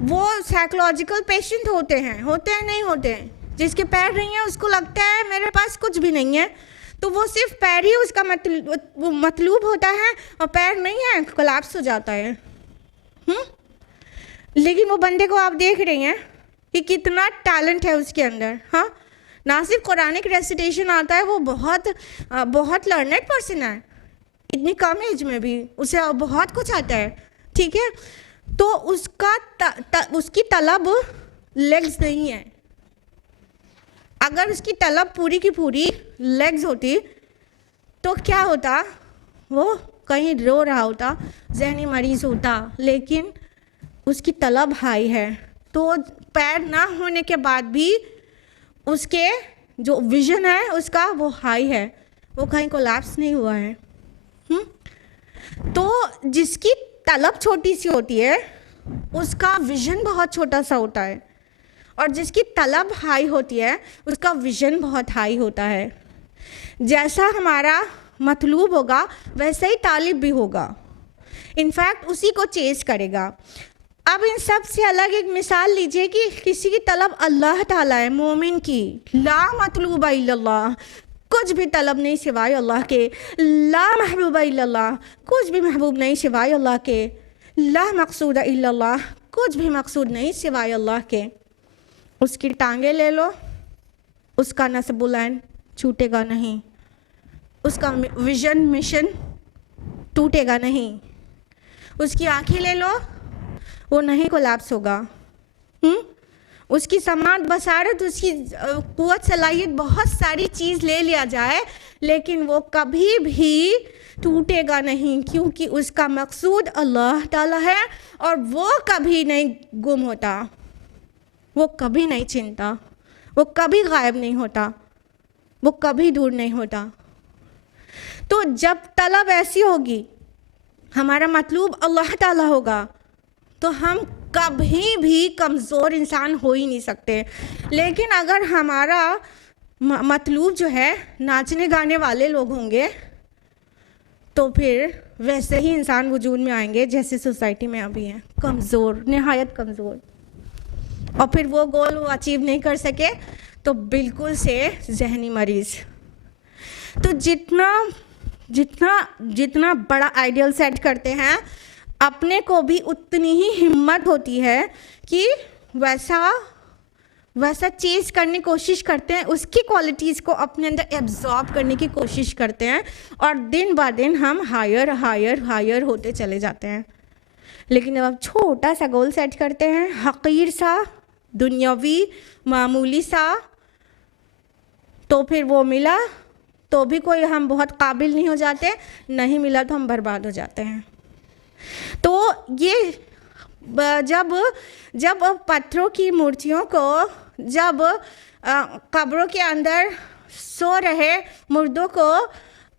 वो साइकोलॉजिकल पेशेंट होते हैं नहीं होते हैं। जिसके पैर नहीं है उसको लगता है मेरे पास कुछ भी नहीं है, तो वो सिर्फ पैर ही उसका मतलूब होता है, और पैर नहीं है कोलैप्स हो जाता है। लेकिन वो बंदे को आप देख रही हैं कि कितना टैलेंट है उसके अंदर। हाँ, ना सिर्फ कुरानिक रेसिटेशन आता है, वो बहुत लर्नेड पर्सन है, इतनी कम एज में भी उसे बहुत कुछ आता है, ठीक है। तो उसकी तलब लेग्स नहीं है। अगर उसकी तलब पूरी की पूरी लेग्स होती तो क्या होता? वो कहीं रो रहा होता, जहनी मरीज़ होता। लेकिन उसकी तलब हाई है, तो पैर ना होने के बाद भी उसके जो विज़न है उसका वो हाई है, वो कहीं कोलैप्स नहीं हुआ है। तो जिसकी तलब छोटी सी होती है उसका विज़न बहुत छोटा सा होता है, और जिसकी तलब हाई होती है उसका विज़न बहुत हाई होता है। जैसा हमारा मतलूब होगा वैसा ही तालिब भी होगा, इनफैक्ट उसी को चेज़ करेगा। अब इन सब से अलग एक मिसाल लीजिए कि किसी की तलब अल्लाह ताला है, मोमिन की, ला मतलूब इल्लल्लाह, कुछ भी तलब नहीं सिवाय अल्लाह के, ला महबूब इल्लल्लाह, कुछ भी महबूब नहीं सिवाय अल्लाह के, ला मकसूद इल्लल्लाह, कुछ भी मकसूद नहीं सिवाय अल्लाह के। उसकी टांगें ले लो, उसका नस्बुलैन छूटेगा नहीं, उसका विज़न मिशन टूटेगा नहीं। उसकी आँखें ले लो, वो नहीं कोलैप्स होगा। उसकी समात बसारत, उसकी क़ुव्वत सलाहियत, बहुत सारी चीज़ ले लिया जाए लेकिन वो कभी भी टूटेगा नहीं, क्योंकि उसका मकसूद अल्लाह ताला है, और वो कभी नहीं गुम होता, वो कभी नहीं छिनता, वो कभी गायब नहीं होता, वो कभी दूर नहीं होता। तो जब तलब ऐसी होगी, हमारा मतलूब अल्लाह ताला होगा, तो हम कभी भी कमज़ोर इंसान हो ही नहीं सकते। लेकिन अगर हमारा मतलूब जो है नाचने गाने वाले लोग होंगे तो फिर वैसे ही इंसान वजूद में आएंगे जैसे सोसाइटी में अभी हैं, कमज़ोर, निहायत कमज़ोर। और फिर वो गोल वो अचीव नहीं कर सके तो बिल्कुल से जहनी मरीज़। तो जितना बड़ा आइडियल सेट करते हैं, अपने को भी उतनी ही हिम्मत होती है कि वैसा चेज़ करने की कोशिश करते हैं, उसकी क्वालिटीज़ को अपने अंदर एब्जॉर्ब करने की कोशिश करते हैं, और दिन ब दिन हम हायर होते चले जाते हैं। लेकिन जब आप छोटा सा गोल सेट करते हैं, हकीर सा, दुनियावी, मामूली सा, तो फिर वो मिला तो भी कोई हम बहुत काबिल नहीं हो जाते, नहीं मिला तो हम बर्बाद हो जाते हैं। तो ये जब पत्थरों की मूर्तियों को जब कब्रों के अंदर सो रहे मुर्दों को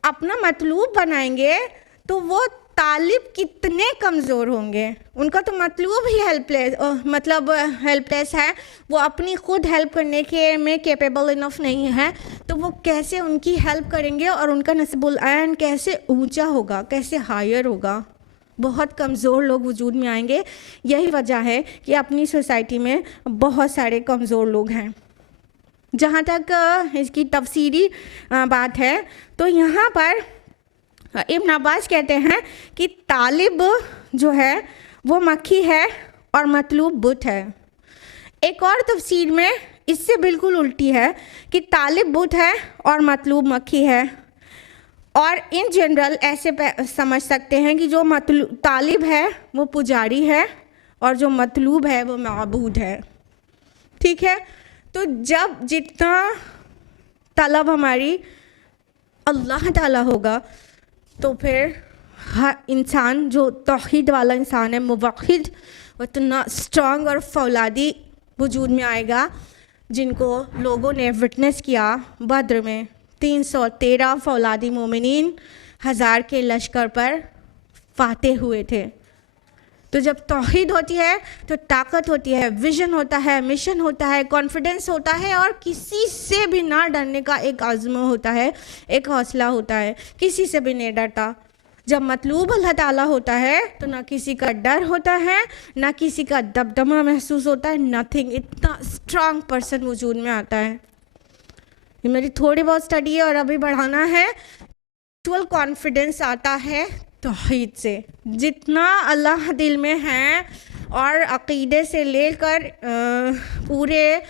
अपना मतलूब बनाएंगे तो वो तालिब कितने कमज़ोर होंगे। उनका तो मतलूब ही हेल्पलेस है, वो अपनी खुद हेल्प करने के में कैपेबल इनफ नहीं है, तो वो कैसे उनकी हेल्प करेंगे और उनका नस्बुल आन कैसे ऊंचा होगा, कैसे हायर होगा। बहुत कमज़ोर लोग वजूद में आएंगे। यही वजह है कि अपनी सोसाइटी में बहुत सारे कमज़ोर लोग हैं। जहाँ तक इसकी तफसीरी बात है तो यहाँ पर इब्न अब्बास कहते हैं कि तालिब जो है वो मक्खी है और मतलूब बुत है। एक और तफसीर में इससे बिल्कुल उल्टी है कि तालिब बुत है और मतलूब मक्खी है। और इन जनरल ऐसे समझ सकते हैं कि जो तालिब है वो पुजारी है और जो मतलूब है वो माबूद है। ठीक है, तो जब जितना तलब हमारी अल्लाह ताला होगा तो फिर हर इंसान जो तौहीद वाला इंसान है, मुवक्हिद, उतना स्ट्रांग और फौलादी वजूद में आएगा, जिनको लोगों ने विटनेस किया बद्र में। 313 फौलादी मोमिनीन 1000 के लश्कर पर फाते हुए थे। तो जब तौहीद होती है तो ताकत होती है, विजन होता है, मिशन होता है, कॉन्फिडेंस होता है और किसी से भी ना डरने का एक आज़म होता है, एक हौसला होता है, किसी से भी नहीं डरता। जब मतलूब अल्लाह ताला होता है तो ना किसी का डर होता है, ना किसी का दबदमा महसूस होता है, नथिंग। इतना स्ट्रांग पर्सन वजूद में आता है। ये मेरी थोड़ी बहुत स्टडी है और अभी बढ़ाना है। एक्चुअल कॉन्फिडेंस आता है तौहीद से। जितना अल्लाह दिल में है और अक़ीदे से लेकर पूरे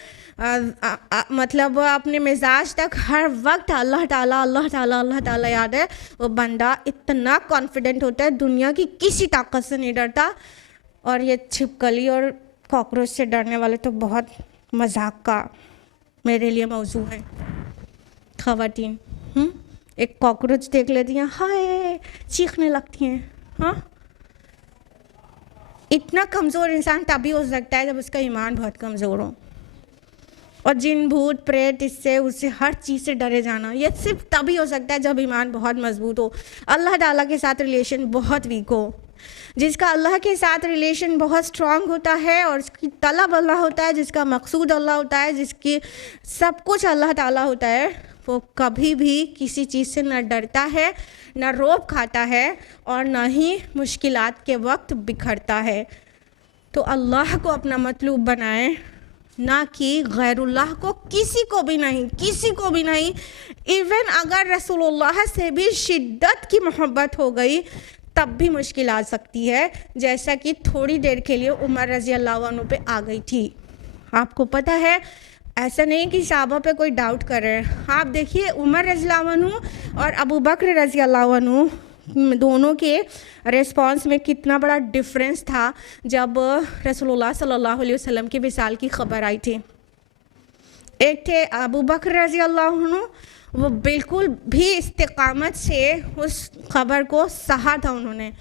मतलब अपने मिजाज तक हर वक्त अल्लाह ताला अल्लाह ताला अल्लाह ताला याद है, वो बंदा इतना कॉन्फिडेंट होता है, दुनिया की किसी ताकत से नहीं डरता। और ये छिपकली और कॉकरोच से डरने वाले तो बहुत मजाक का मेरे लिए मौजू है। ख़वातीन एक कॉकरोच देख लेती हैं, हाय चीखने लगती हैं। हाँ, इतना कमज़ोर इंसान तभी हो सकता है जब उसका ईमान बहुत कमज़ोर हो। और जिन भूत प्रेत इससे उससे हर चीज़ से डरे जाना, ये सिर्फ तभी हो सकता है जब ईमान बहुत मजबूत हो, अल्लाह ताला के साथ रिलेशन बहुत वीक हो। जिसका अल्लाह के साथ रिलेशन बहुत स्ट्रांग होता है और उसकी तलब अल्लाह होता है, जिसका मकसूद अल्लाह होता है, जिसकी सब कुछ अल्लाह ताला होता है, वो कभी भी किसी चीज़ से न डरता है, न रोब खाता है और न ही मुश्किलात के वक्त बिखरता है। तो अल्लाह को अपना मतलूब बनाएं, ना कि गैरुल्लाह को, किसी को भी नहीं, किसी को भी नहीं। इवन अगर रसूलुल्लाह से भी शिद्दत की मोहब्बत हो गई तब भी मुश्किल आ सकती है, जैसा कि थोड़ी देर के लिए उमर रज़ी अल्लाह अन्हु पे आ गई थी। आपको पता है, ऐसा नहीं कि साहबा पे कोई डाउट कर रहे हैं। आप देखिए उमर रज़ी अल्लाह अन्हु और अबू बकर रज़ी अल्लाह अन्हु दोनों के रिस्पांस में कितना बड़ा डिफरेंस था जब रसूलुल्लाह सल्लल्लाहु अलैहि वसल्लम की विसाल की खबर आई थी। एक थे अबू बकर रज़ी अल्लाह अन्हु, वो बिल्कुल भी इस्तिकामत से उस खबर को सहा था उन्होंने।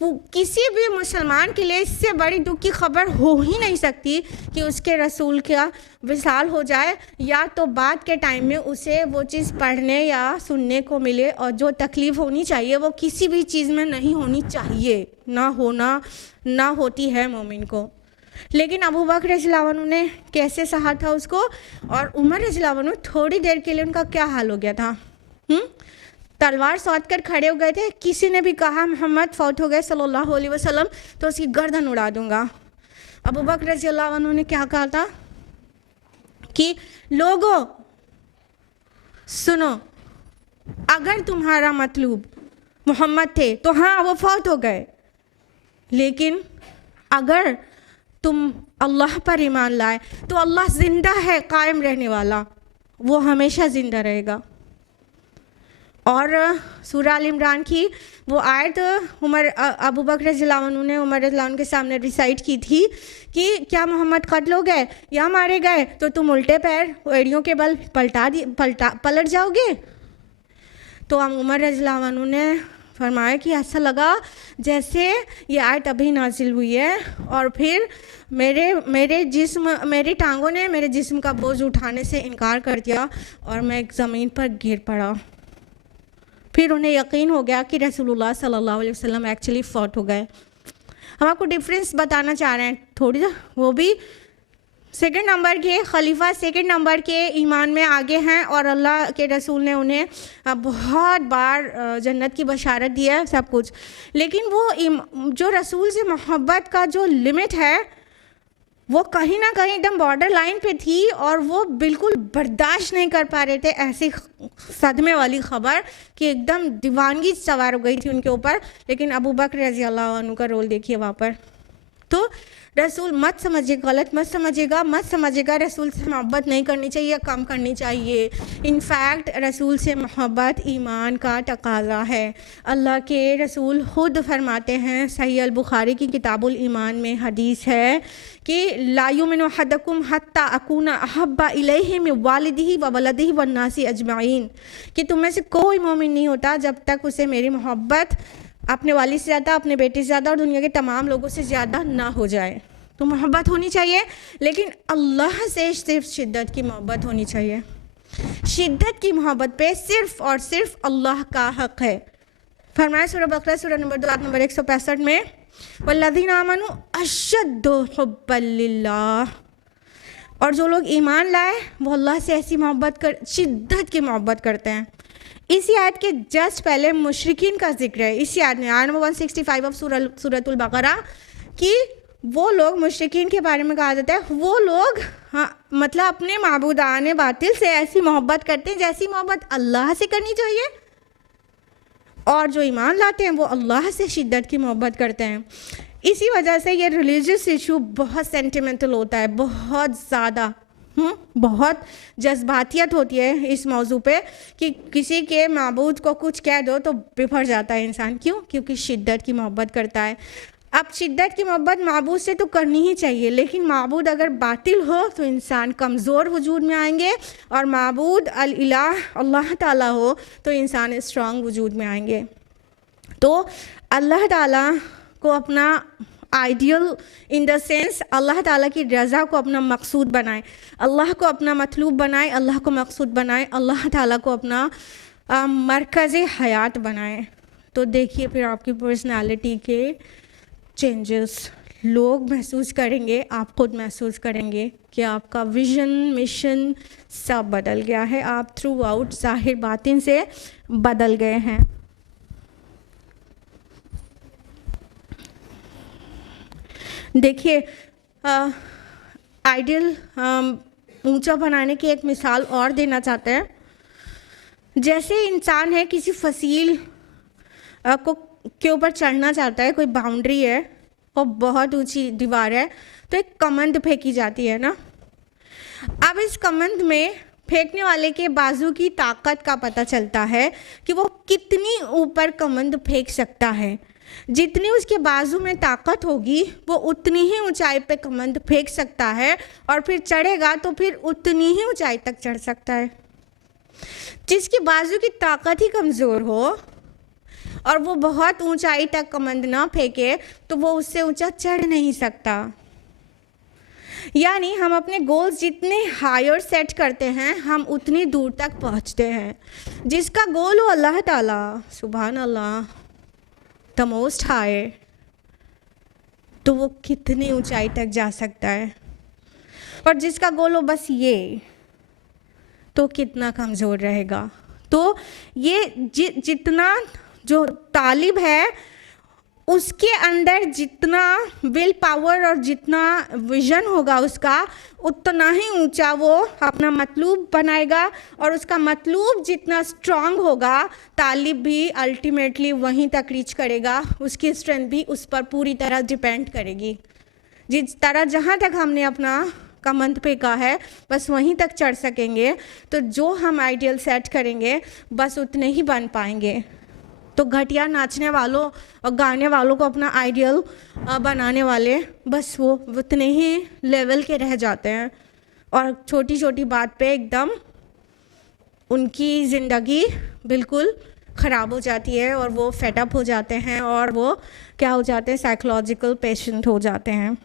किसी भी मुसलमान के लिए इससे बड़ी दुख की खबर हो ही नहीं सकती कि उसके रसूल का विसाल हो जाए, या तो बाद के टाइम में उसे वो चीज़ पढ़ने या सुनने को मिले, और जो तकलीफ़ होनी चाहिए वो किसी भी चीज़ में नहीं होनी चाहिए, ना होती है मोमिन को। लेकिन अबू बकर रज़ियल्लाहु अन्हु ने कैसे सहा था उसको, और उमर रज़ियल्लाहु अन्हु थोड़ी देर के लिए उनका क्या हाल हो गया था। तलवार सौंध कर खड़े हो गए थे। किसी ने भी कहा मोहम्मद फौत हो गए सल्लल्लाहु अलैहि वसल्लम तो उसकी गर्दन उड़ा दूंगा। अबू बकर रज़ियल्लाहु अन्हु ने क्या कहा था कि लोगों सुनो, अगर तुम्हारा मतलूब मोहम्मद थे तो हाँ वो फौत हो गए, लेकिन अगर तुम अल्लाह पर ईमान लाए तो अल्लाह ज़िंदा है, कायम रहने वाला, वो हमेशा ज़िंदा रहेगा। और सूरह अल इमरान की वो आयत अबू बकर रज़ियल्लाहु अन्हु ने उमर रज़ियल्लाहु अन्हु के सामने रिसाइट की थी कि क्या मोहम्मद कत्ल हो गए या मारे गए तो तुम उल्टे पैर एड़ियों के बल पलट जाओगे। तो हम उमर रज़ियल्लाहु अन्हु ने फरमाया कि ऐसा लगा जैसे ये आयत अभी नाजिल हुई है, और फिर मेरी टांगों ने मेरे जिस्म का बोझ उठाने से इनकार कर दिया और मैं एक ज़मीन पर गिर पड़ा। फिर उन्हें यकीन हो गया कि रसूलुल्लाह सल्लल्लाहु अलैहि वसल्लम एक्चुअली फौत हो गए। हम आपको डिफरेंस बताना चाह रहे हैं थोड़ी सा, वो भी सेकंड नंबर के खलीफा सेकंड नंबर के ईमान में आगे हैं, और अल्लाह के रसूल ने उन्हें बहुत बार जन्नत की बशारत दी है सब कुछ, लेकिन वो जो रसूल से मोहब्बत का जो लिमिट है वो कहीं ना कहीं एकदम बॉर्डर लाइन पे थी, और वो बिल्कुल बर्दाश्त नहीं कर पा रहे थे ऐसी सदमे वाली ख़बर कि एकदम दीवानगी सवार हो गई थी उनके ऊपर। लेकिन अबू बकर रज़ी अल्लाह अन्हु का रोल देखिए वहाँ पर। तो रसूल मत समझिएगा, गलत मत समझिएगा रसूल से मोहब्बत नहीं करनी चाहिए, कम करनी चाहिए। इनफैक्ट रसूल से मोहब्बत ईमान का तकाज़ा है। अल्लाह के रसूल ख़ुद फरमाते हैं, सही अल बुखारी की किताबुल ईमान में हदीस है कि ला युमिनु अहदकुम हत्ता अकूना अहब्बा इलैहि मिन वालिदिही व वलदिही वन्नासी अजमाइन, कि तुम में से कोई मोमिन नहीं होता जब तक उसे मेरी मोहब्बत अपने वालिद से ज़्यादा, अपने बेटे से ज़्यादा और दुनिया के तमाम लोगों से ज़्यादा ना हो जाए। तो मोहब्बत होनी चाहिए, लेकिन अल्लाह से सिर्फ शिद्दत की मोहब्बत होनी चाहिए। शिद्दत की मोहब्बत पे सिर्फ़ और सिर्फ अल्लाह का हक़ है। फरमाया सूरह बकरा सूरह नंबर 2 आयत नंबर 165 में, वल्लज़ीना आमनू अशद्दु हुब्बन लिल्लाह, और जो लोग ईमान लाए वो अल्लाह से ऐसी शिद्दत की मोहब्बत करते हैं। इसी आयत के जस्ट पहले मुशरिकीन का जिक्र है, इसी आयत में आयत नंबर 165 ऑफ सूरतुल बकरा, कि वो लोग मुशरिकीन के बारे में कहा जाता है वो लोग मतलब अपने माबूदाने बातिल से ऐसी मोहब्बत करते हैं जैसी मोहब्बत अल्लाह से करनी चाहिए, और जो ईमान लाते हैं वो अल्लाह से शिद्दत की मोहब्बत करते हैं। इसी वजह से ये रिलीजियस इशू बहुत सेंटिमेंटल होता है, बहुत ज़्यादा बहुत जज्बातियत होती है इस मौजू पे, कि किसी के माबूद को कुछ कह दो तो बिफर जाता है इंसान। क्यों? क्योंकि शिद्दत की मोहब्बत करता है। अब शिद्दत की मोहब्बत माबूद से तो करनी ही चाहिए, लेकिन माबूद अगर बातिल हो तो इंसान कमज़ोर वजूद में आएंगे, और माबूद अल-इलाह अल्लाह ताला हो तो इंसान स्ट्रॉन्ग वजूद में आएंगे। तो अल्लाह ताला को अपना आइडियल इन द सेंस अल्लाह ताला की रज़ा को अपना मकसूद बनाए, अल्लाह को अपना मतलूब बनाए, अल्लाह को मकसूद बनाए, अल्लाह ताला को अपना मरकज़ हयात बनाए। तो देखिए फिर आपकी पर्सनालिटी के चेंजेस लोग महसूस करेंगे, आप खुद महसूस करेंगे कि आपका विज़न मिशन सब बदल गया है, आप थ्रू आउट ज़ाहिर बातिन से बदल गए हैं। देखिए आइडियल ऊंचा बनाने की एक मिसाल और देना चाहते हैं। जैसे इंसान है किसी फसील को के ऊपर चढ़ना चाहता है, कोई बाउंड्री है और बहुत ऊंची दीवार है, तो एक कमंद फेंकी जाती है ना। अब इस कमंद में फेंकने वाले के बाजू की ताकत का पता चलता है कि वो कितनी ऊपर कमंद फेंक सकता है। जितनी उसके बाजू में ताकत होगी वो उतनी ही ऊंचाई पे कमंद फेंक सकता है, और फिर चढ़ेगा तो फिर उतनी ही ऊंचाई तक चढ़ सकता है। जिसकी बाजू की ताकत ही कमज़ोर हो और वो बहुत ऊंचाई तक कमंद ना फेंके तो वो उससे ऊंचा चढ़ नहीं सकता। यानी हम अपने गोल्स जितने हायर सेट करते हैं हम उतनी दूर तक पहुंचते हैं। जिसका गोल हो अल्लाह ताला, सुभान अल्लाह, द मोस्ट हाई, तो वो कितनी ऊंचाई तक जा सकता है। और जिसका गोल हो बस ये, तो कितना कमज़ोर रहेगा। तो ये जितना जो तालिब है उसके अंदर जितना विल पावर और जितना विज़न होगा उसका, उतना ही ऊंचा वो अपना मतलूब बनाएगा, और उसका मतलूब जितना स्ट्रांग होगा तालिब भी अल्टीमेटली वहीं तक रीच करेगा। उसकी स्ट्रेंथ भी उस पर पूरी तरह डिपेंड करेगी। जिस तरह जहाँ तक हमने अपना कमंद फेंका है बस वहीं तक चढ़ सकेंगे, तो जो हम आइडियल सेट करेंगे बस उतने ही बन पाएंगे। तो घटिया नाचने वालों और गाने वालों को अपना आइडियल बनाने वाले बस वो उतने ही लेवल के रह जाते हैं, और छोटी छोटी बात पे एकदम उनकी ज़िंदगी बिल्कुल ख़राब हो जाती है और वो फेडअप हो जाते हैं और वो क्या हो जाते हैं, साइकोलॉजिकल पेशेंट हो जाते हैं।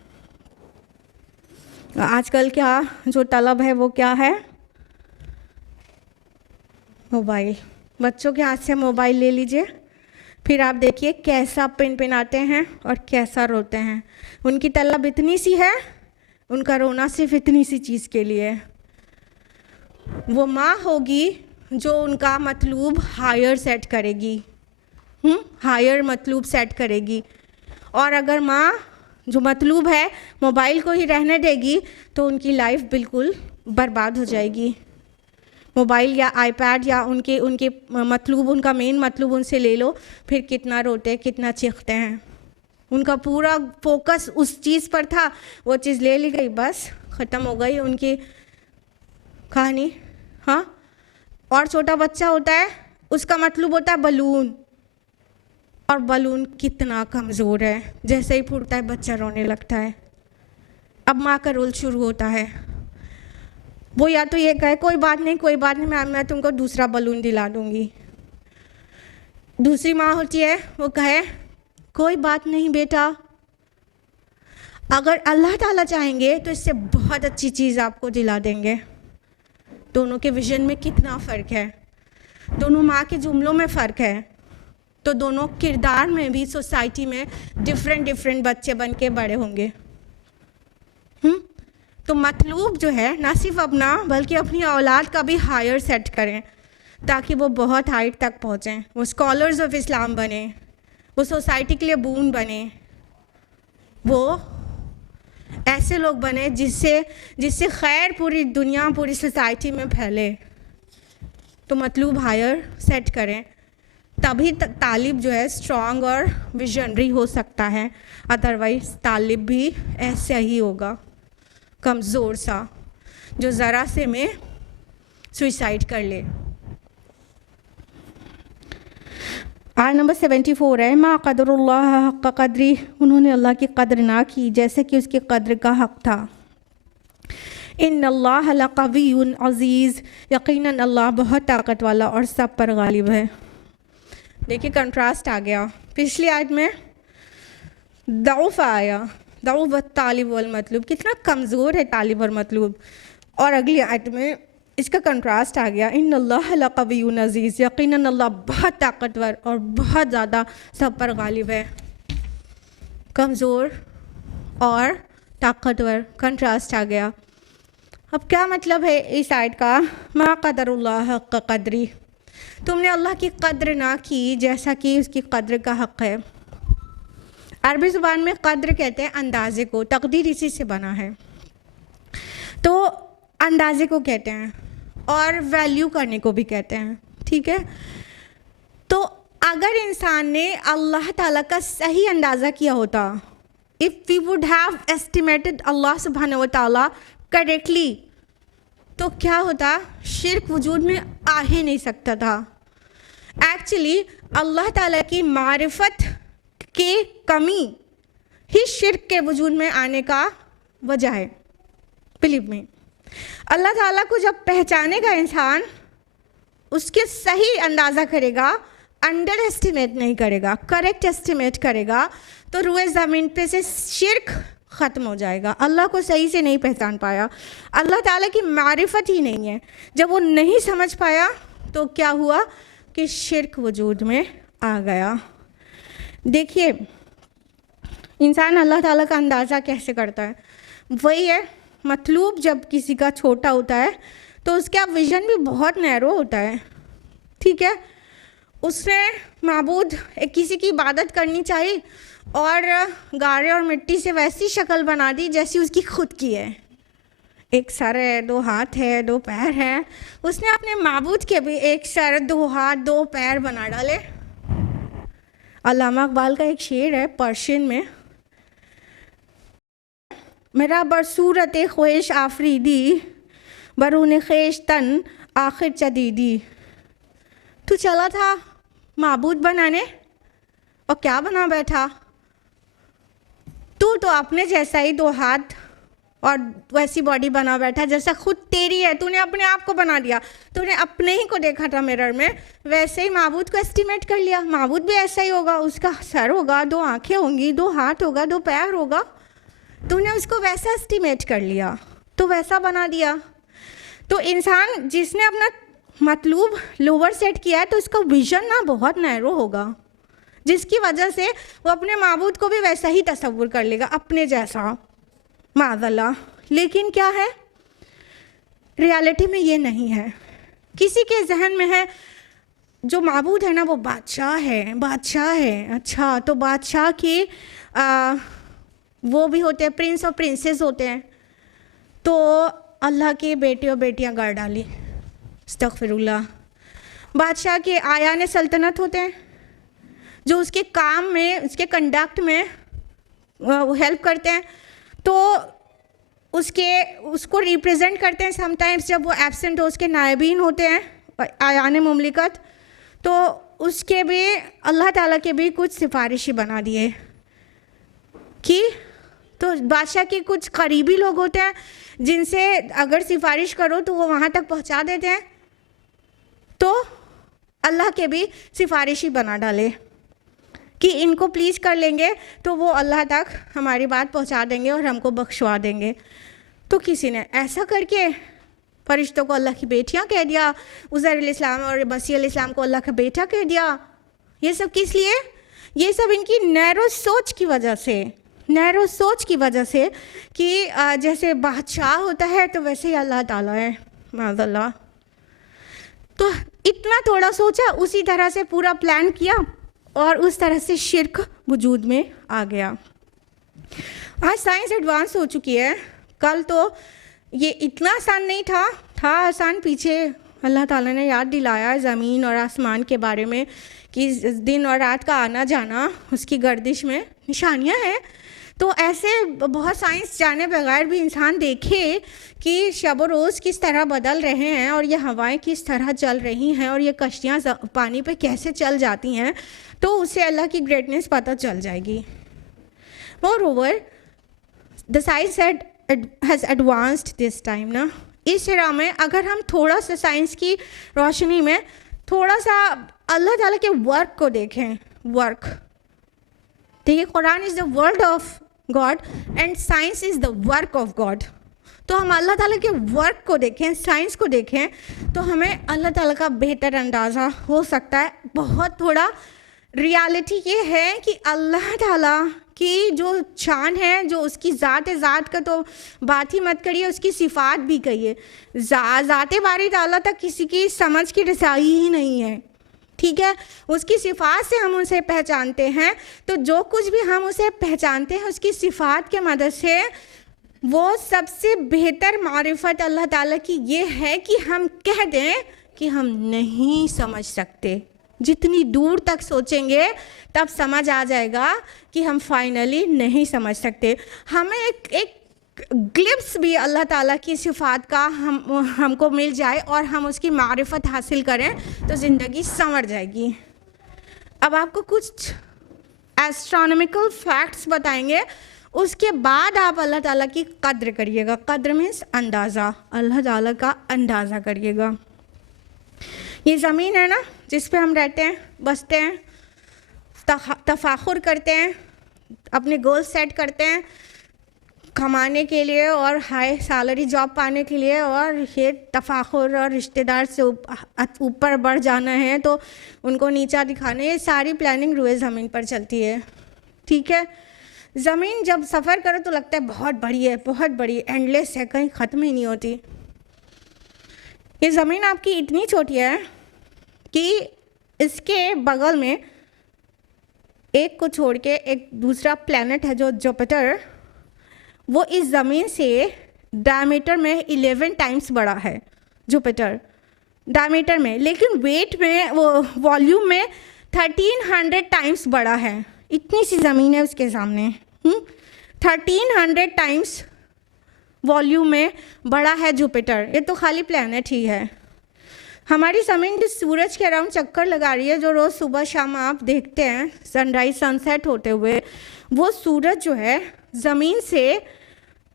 आजकल क्या जो तलब है वो क्या है, मोबाइल। बच्चों के हाथ से मोबाइल ले लीजिए, फिर आप देखिए कैसा पिन-पिनाते हैं और कैसा रोते हैं। उनकी तलब इतनी सी है, उनका रोना सिर्फ इतनी सी चीज़ के लिए है। वो माँ होगी जो उनका मतलूब हायर सेट करेगी, हायर मतलूब सेट करेगी। और अगर माँ जो मतलूब है मोबाइल को ही रहने देगी तो उनकी लाइफ बिल्कुल बर्बाद हो जाएगी। मोबाइल या आईपैड या उनके मतलूब, उनका मेन मतलूब उनसे ले लो, फिर कितना रोते कितना चीखते हैं। उनका पूरा फोकस उस चीज़ पर था, वो चीज़ ले ली गई, बस ख़त्म हो गई उनकी कहानी। हाँ, और छोटा बच्चा होता है, उसका मतलब होता है बलून, और बलून कितना कमज़ोर है, जैसे ही फूटता है बच्चा रोने लगता है। अब माँ का रोल शुरू होता है, वो या तो ये कहे कोई बात नहीं कोई बात नहीं, मैं तुमको दूसरा बलून दिला दूँगी। दूसरी माँ होती है, वो कहे कोई बात नहीं बेटा, अगर अल्लाह ताला चाहेंगे तो इससे बहुत अच्छी चीज़ आपको दिला देंगे। दोनों के विजन में कितना फ़र्क है, दोनों माँ के जुमलों में फ़र्क है, तो दोनों किरदार में भी सोसाइटी में डिफरेंट बच्चे बन के बड़े होंगे। तो मतलूब जो है ना सिर्फ अपना बल्कि अपनी औलाद का भी हायर सेट करें ताकि वो बहुत हाइट तक पहुँचें, वो स्कॉलर्स ऑफ इस्लाम बने, वो सोसाइटी के लिए बून बने, वो ऐसे लोग बने जिससे खैर पूरी दुनिया पूरी सोसाइटी में फैले। तो मतलूब हायर सेट करें, तभी तालिब जो है स्ट्रॉन्ग और विजनरी हो सकता है, अदरवाइज तालिब भी ऐसा ही होगा कमज़ोर सा जो ज़रा से में सुइसाइड कर ले। आयत नंबर 74 है, मा क़दरुल्लाह हक़्क़ क़द्री, उन्होंने अल्लाह की कद्र ना की जैसे कि उसकी कद्र का हक़ था। इन्नल्लाह लक़वियुन अज़ीज़, यकीनन अल्लाह बहुत ताकत वाला और सब पर गालिब है। देखिए कंट्रास्ट आ गया, पिछली आयत में दऊफ़ आया, दऊफ़ तालिब वल मतलूब, कितना कमज़ोर है तालिब और मतलूब, और अगली आयत में इसका कंट्रास्ट आ गया, इन्नल्लाह लक़वियुन अज़ीज़, यकीनन अल्लाह बहुत ताकतवर और बहुत ज़्यादा सब पर गालिब है। कमज़ोर और ताकतवर कंट्रास्ट आ गया। अब क्या मतलब है इस आयत का, मा क़दरुल्लाह हक़्क़ क़द्री, तुमने अल्लाह की कद्र ना की जैसा कि उसकी कद्र का हक़ है। अरबी ज़ुबान में कद्र कहते हैं अंदाज़े को, तकदीर इसी से बना है, तो अंदाज़े को कहते हैं और वैल्यू करने को भी कहते हैं, ठीक है। तो अगर इंसान ने अल्लाह ताला का सही अंदाज़ा किया होता, if we would have estimated अल्लाह सुब्हानहू व तआला करेक्टली, तो क्या होता, शिर्क वजूद में आ ही नहीं सकता था। एक्चुअली अल्लाह ताला की मारिफत की कमी ही शिर्क के वजूद में आने का वजह है। बिलीव मी, अल्लाह ताला को जब पहचानेगा इंसान, उसके सही अंदाज़ा करेगा, अंडर एस्टिमेट नहीं करेगा, करेक्ट एस्टिमेट करेगा, तो रुए ज़मीन पे से शिर्क ख़त्म हो जाएगा। अल्लाह को सही से नहीं पहचान पाया, अल्लाह ताला की मारिफत ही नहीं है, जब वो नहीं समझ पाया तो क्या हुआ कि शिर्क वजूद में आ गया। देखिए इंसान अल्लाह ताला का अंदाज़ा कैसे करता है, वही है मतलूब जब किसी का छोटा होता है तो उसका विज़न भी बहुत नैरो होता है, ठीक है। उसने माबूद किसी की इबादत करनी चाहिए और गारे और मिट्टी से वैसी शक्ल बना दी जैसी उसकी खुद की है, एक सर है, दो हाथ है, दो पैर हैं, उसने अपने माबूद के भी एक सर, दो हाथ, दो पैर बना डाले। अल्लामा इकबाल का एक शेर है पर्शियन में, मेरा बरसूरत ख्वेश आफरीदी बरून ख्वेश तन आखिर चदीदी। तू चला था माबूद बनाने और क्या बना बैठा, तू तो अपने जैसा ही दो हाथ, और वैसी बॉडी बना बैठा जैसा खुद तेरी है, तूने अपने आप को बना दिया, तूने अपने ही को देखा था मिरर में, वैसे ही माबूद को एस्टिमेट कर लिया। माबूद भी ऐसा ही होगा, उसका सर होगा, 2 आंखें होंगी, 2 हाथ होगा, 2 पैर होगा, तूने उसको वैसा एस्टिमेट कर लिया, तो वैसा बना दिया। तो इंसान जिसने अपना मतलूब लोअर सेट किया है तो उसका विजन ना बहुत नैरो होगा, जिसकी वजह से वो अपने माबूद को भी वैसा ही तसव्वुर कर लेगा, अपने जैसा, माज़अल्लाह। लेकिन क्या है, रियलिटी में ये नहीं है। किसी के जहन में है जो माबूद है ना वो बादशाह है, बादशाह है। अच्छा, तो बादशाह की वो भी होते हैं, प्रिंस और प्रिंसेस होते हैं। तो अल्लाह के बेटे और बेटियां गढ़ डाली, अस्तगफिरुल्लाह। बादशाह के आयान सल्तनत होते हैं जो उसके काम में, उसके कंडक्ट में हेल्प करते हैं, तो उसको रिप्रेजेंट करते हैं। समटाइम्स जब वो एब्सेंट हो, उसके नायबीन होते हैं आयान मुमलिकत, तो उसके भी अल्लाह ताला के भी कुछ सिफारिशी बना दिए कि तो बादशाह के कुछ करीबी लोग होते हैं जिनसे अगर सिफारिश करो तो वो वहाँ तक पहुँचा देते हैं, तो अल्लाह के भी सिफारिशी बना डाले कि इनको प्लीज़ कर लेंगे तो वो अल्लाह तक हमारी बात पहुंचा देंगे और हमको बख्शवा देंगे। तो किसी ने ऐसा करके फरिश्तों को अल्लाह की बेटियां कह दिया, उज़ैर अलैहिस्सलाम और मसीह अलैहिस्सलाम को अल्लाह का बेटा कह दिया। ये सब किस लिए? ये सब इनकी नैरो सोच की वजह से, नैरो सोच की वजह से कि जैसे बादशाह होता है तो वैसे ही अल्लाह ताला है, माज़अल्लाह। तो इतना थोड़ा सोचा, उसी तरह से पूरा प्लान किया और उस तरह से शिर्क वजूद में आ गया। आज साइंस एडवांस हो चुकी है, कल तो ये इतना आसान नहीं था आसान। पीछे अल्लाह ताला ने याद दिलाया ज़मीन और आसमान के बारे में कि दिन और रात का आना जाना, उसकी गर्दिश में निशानियां हैं। तो ऐसे बहुत साइंस जाने बगैर भी इंसान देखे कि शब रोज़ किस तरह बदल रहे हैं और ये हवाएं किस तरह चल रही हैं और ये कश्तियाँ पानी पे कैसे चल जाती हैं, तो उससे अल्लाह की ग्रेटनेस पता चल जाएगी। Moreover the science has advanced this time ना। इस तरह में अगर हम थोड़ा सा साइंस की रोशनी में थोड़ा सा अल्लाह ताला के वर्क को देखें, वर्क देखिए, Quran is the word of God and science is the work of God. तो हम अल्लाह ताला के वर्क को देखें, साइंस को देखें, तो हमें अल्लाह ताला का बेहतर अंदाज़ा हो सकता है। बहुत थोड़ा रियलिटी ये है कि अल्लाह ताला की जो शान है, जो उसकी ज़ात है, ज़ात का तो बात ही मत करिए, उसकी सिफ़ात भी कहिए, ज़ात बारी ताला तक किसी की समझ की रसाई ही नहीं है, ठीक है। उसकी सिफ़ात से हम उसे पहचानते हैं, तो जो कुछ भी हम उसे पहचानते हैं उसकी सिफ़ात के मदद से, वो सबसे बेहतर मारिफत अल्लाह ताला की ये है कि हम कह दें कि हम नहीं समझ सकते। जितनी दूर तक सोचेंगे तब समझ आ जाएगा कि हम फाइनली नहीं समझ सकते। हमें एक ग्लिप्स भी अल्लाह ताला की सिफ़ात का हमको मिल जाए और हम उसकी मारिफत हासिल करें तो ज़िंदगी संवर जाएगी। अब आपको कुछ एस्ट्रोनॉमिकल फैक्ट्स बताएंगे, उसके बाद आप अल्लाह ताला की कद्र करिएगा। कद्र मीन्स अंदाज़ा, अल्लाह ताला का अंदाज़ा करिएगा। ये ज़मीन है ना जिस पे हम रहते हैं, बसते हैं, तफाखुर करते हैं, अपने गोल सेट करते हैं कमाने के लिए और हाई सैलरी जॉब पाने के लिए, और ये तफाखुर और रिश्तेदार से ऊपर बढ़ जाना है तो उनको नीचा दिखाना, ये सारी प्लानिंग रुए ज़मीन पर चलती है, ठीक है। ज़मीन जब सफ़र करो तो लगता है बहुत बड़ी है, बहुत बड़ी, एंडलेस है, कहीं ख़त्म ही नहीं होती। ये ज़मीन आपकी इतनी छोटी है कि इसके बगल में एक को छोड़ के एक दूसरा प्लैनेट है जो जुपिटर, वो इस ज़मीन से डायमीटर में 11 टाइम्स बड़ा है, जुपिटर डायमीटर में, लेकिन वेट में, वो वॉल्यूम में 1300 टाइम्स बड़ा है। इतनी सी ज़मीन है उसके सामने, 1300 टाइम्स वॉल्यूम में बड़ा है जुपिटर। ये तो खाली प्लैनेट ही है। हमारी ज़मीन जिस सूरज के अराउंड चक्कर लगा रही है, जो रोज़ सुबह शाम आप देखते हैं सनराइज सनसेट होते हुए, वो सूरज जो है ज़मीन से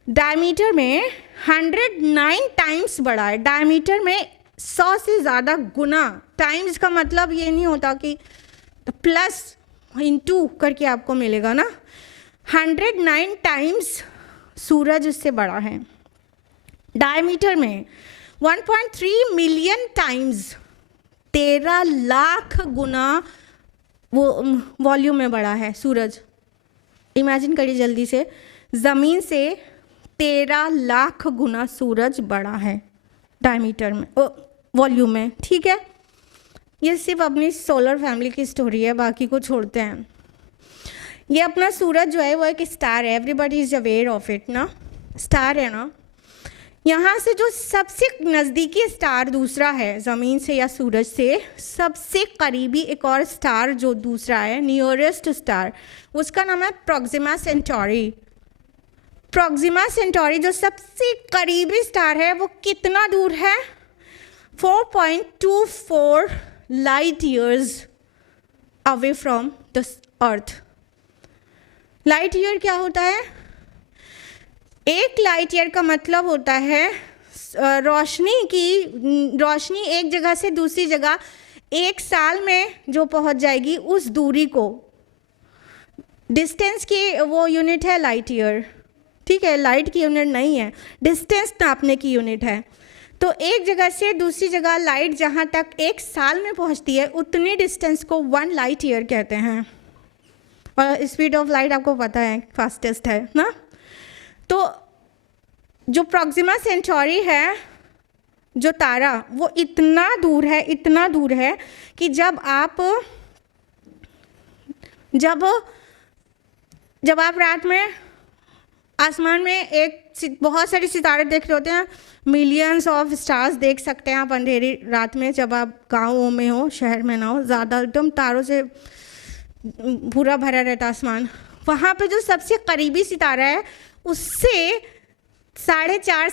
डायमीटर में 109 टाइम्स बड़ा है। डायमीटर में 100 से ज़्यादा गुना। टाइम्स का मतलब ये नहीं होता कि प्लस इंटू करके आपको मिलेगा ना। 109 टाइम्स सूरज उससे बड़ा है। डायमीटर में 1.3 मिलियन टाइम्स, 13 लाख गुना वो वॉल्यूम में बड़ा है सूरज। इमेजिन करिए जल्दी से, ज़मीन से 13 लाख गुना सूरज बड़ा है डायमीटर में, वॉल्यूम में। ठीक है, ये सिर्फ अपनी सोलर फैमिली की स्टोरी है, बाकी को छोड़ते हैं। ये अपना सूरज जो है वो एक स्टार है। Everybody is aware of it ना, स्टार है ना। यहाँ से जो सबसे नज़दीकी स्टार दूसरा है ज़मीन से या सूरज से, सबसे करीबी एक और स्टार जो दूसरा है, नियरेस्ट स्टार, उसका नाम है प्रोक्सिमा सेंटोरी। प्रोक्सिमा सेंटोरी जो सबसे करीबी स्टार है वो कितना दूर है? 4.24 light years away from the earth. Light year क्या होता है? एक लाइट ईयर का मतलब होता है रोशनी एक जगह से दूसरी जगह एक साल में जो पहुंच जाएगी उस दूरी को, डिस्टेंस की वो यूनिट है लाइट ईयर। ठीक है, लाइट की यूनिट नहीं है, डिस्टेंस नापने की यूनिट है। तो एक जगह से दूसरी जगह लाइट जहाँ तक एक साल में पहुँचती है उतनी डिस्टेंस को 1 लाइट ईयर कहते हैं। और स्पीड ऑफ लाइट आपको पता है फास्टेस्ट है ना। तो जो प्रोक्सिमा सेंटोरी है, जो तारा, वो इतना दूर है कि जब आप रात में आसमान में बहुत सारे सितारे देख रहे होते हैं, मिलियंस ऑफ स्टार्स देख सकते हैं आप अंधेरी रात में, जब आप गाँवों में हो, शहर में ना हो, ज़्यादा एकदम तारों से पूरा भरा रहता आसमान। वहाँ पे जो सबसे करीबी सितारा है उससे 4.5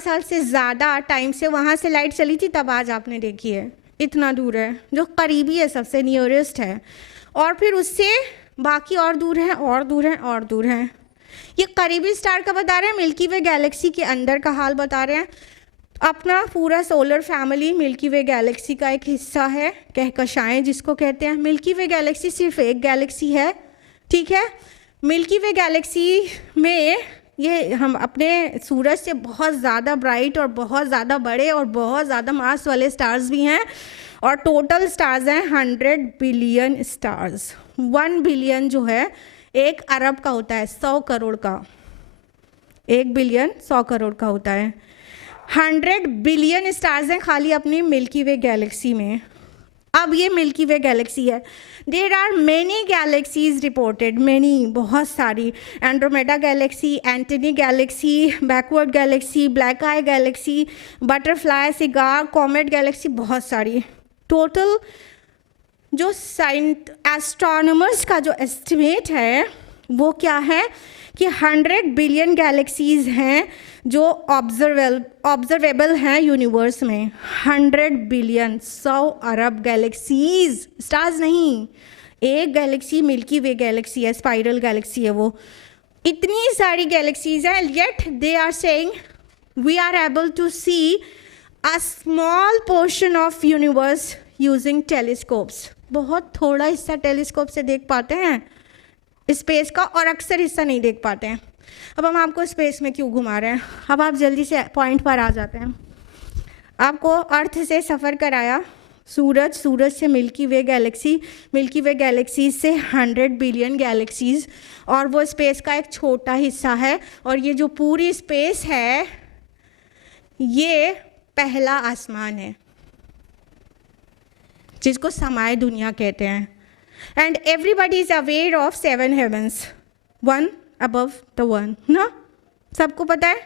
साल से ज़्यादा टाइम से वहाँ से लाइट चली थी, तब आज आपने देखी है। इतना दूर है, जो करीबी है, सबसे नियरेस्ट है। और फिर उससे बाकी और दूर हैं, और दूर हैं, और दूर हैं। ये करीबी स्टार का बता रहे हैं, मिल्की वे गैलेक्सी के अंदर का हाल बता रहे हैं। अपना पूरा सोलर फैमिली मिल्की वे गैलेक्सी का एक हिस्सा है, कहकशाएं जिसको कहते हैं। मिल्की वे गैलेक्सी सिर्फ एक गैलेक्सी है, ठीक है। मिल्की वे गैलेक्सी में ये हम अपने सूरज से बहुत ज़्यादा ब्राइट और बहुत ज़्यादा बड़े और बहुत ज़्यादा मास वाले स्टार्स भी हैं। और टोटल स्टार्स हैं 100 बिलियन स्टार्स। 1 बिलियन जो है 1 अरब का होता है, 100 करोड़ का। 1 बिलियन 100 करोड़ का होता है। 100 बिलियन स्टार्स हैं खाली अपनी मिल्की वे गैलेक्सी में। अब ये मिल्की वे गैलेक्सी है। There are many galaxies reported, many, बहुत सारी। Andromeda galaxy, Antennae galaxy, backward galaxy, black eye galaxy, butterfly, cigar, comet galaxy, बहुत सारी। टोटल जो एस्ट्रोनॉमर्स का जो एस्टिमेट है वो क्या है कि 100 बिलियन गैलेक्सीज हैं जो ऑब्जर्वेबल हैं यूनिवर्स में। 100 बिलियन, 100 अरब गैलेक्सीज, स्टार्स नहीं। एक गैलेक्सी मिल्की वे गैलेक्सी है, स्पाइरल गैलेक्सी है वो। इतनी सारी गैलेक्सीज हैं, yet they are saying we are able to see a small portion of universe using telescopes. बहुत थोड़ा हिस्सा टेलीस्कोप से देख पाते हैं स्पेस का, और अक्सर हिस्सा नहीं देख पाते हैं। अब हम आपको स्पेस में क्यों घुमा रहे हैं, अब आप जल्दी से पॉइंट पर आ जाते हैं। आपको अर्थ से सफ़र कराया, सूरज से मिल्की वे गैलेक्सी, मिल्की वे गैलेक्सीज से 100 बिलियन गैलेक्सीज, और वो स्पेस का एक छोटा हिस्सा है। और ये जो पूरी स्पेस है ये पहला आसमान है जिसको समाय दुनिया कहते हैं। And everybody is aware of 7 havens, 1 above the 1 ना, सबको पता है।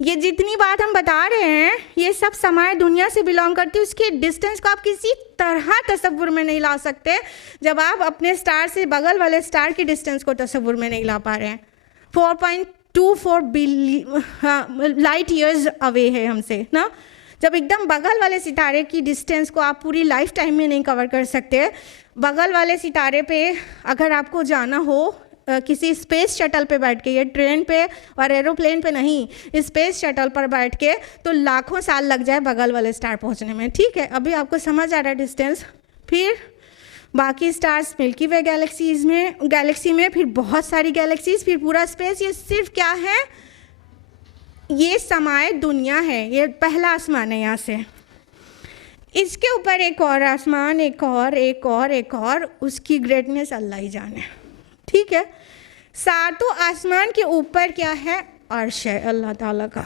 ये जितनी बात हम बता रहे हैं ये सब समाय दुनिया से बिलोंग करती है। उसके डिस्टेंस को आप किसी तरह तसव्वुर में नहीं ला सकते जब आप अपने स्टार से बगल वाले स्टार की डिस्टेंस को तसव्वुर में नहीं ला पा रहे हैं। 4.24 बिलियन लाइट ईयर्स अवे है हमसे ना। जब एकदम बगल वाले सितारे की डिस्टेंस को आप पूरी लाइफ टाइम में नहीं कवर कर सकते, बगल वाले सितारे पे अगर आपको जाना हो किसी स्पेस शटल पे बैठ के, ये ट्रेन पे और एरोप्लेन पे नहीं, स्पेस शटल पर बैठ के तो लाखों साल लग जाए बगल वाले स्टार पहुंचने में। ठीक है, अभी आपको समझ आ रहा है डिस्टेंस। फिर बाकी स्टार्स मिल्की वे गैलेक्सी में फिर बहुत सारी गैलेक्सीज, फिर पूरा स्पेस। ये सिर्फ क्या है, ये समाए दुनिया है, ये पहला आसमान है। यहाँ से इसके ऊपर एक और आसमान, एक और, उसकी ग्रेटनेस अल्लाह ही जाने। ठीक है, सातों आसमान के ऊपर क्या है, अर्श है अल्लाह ताला का।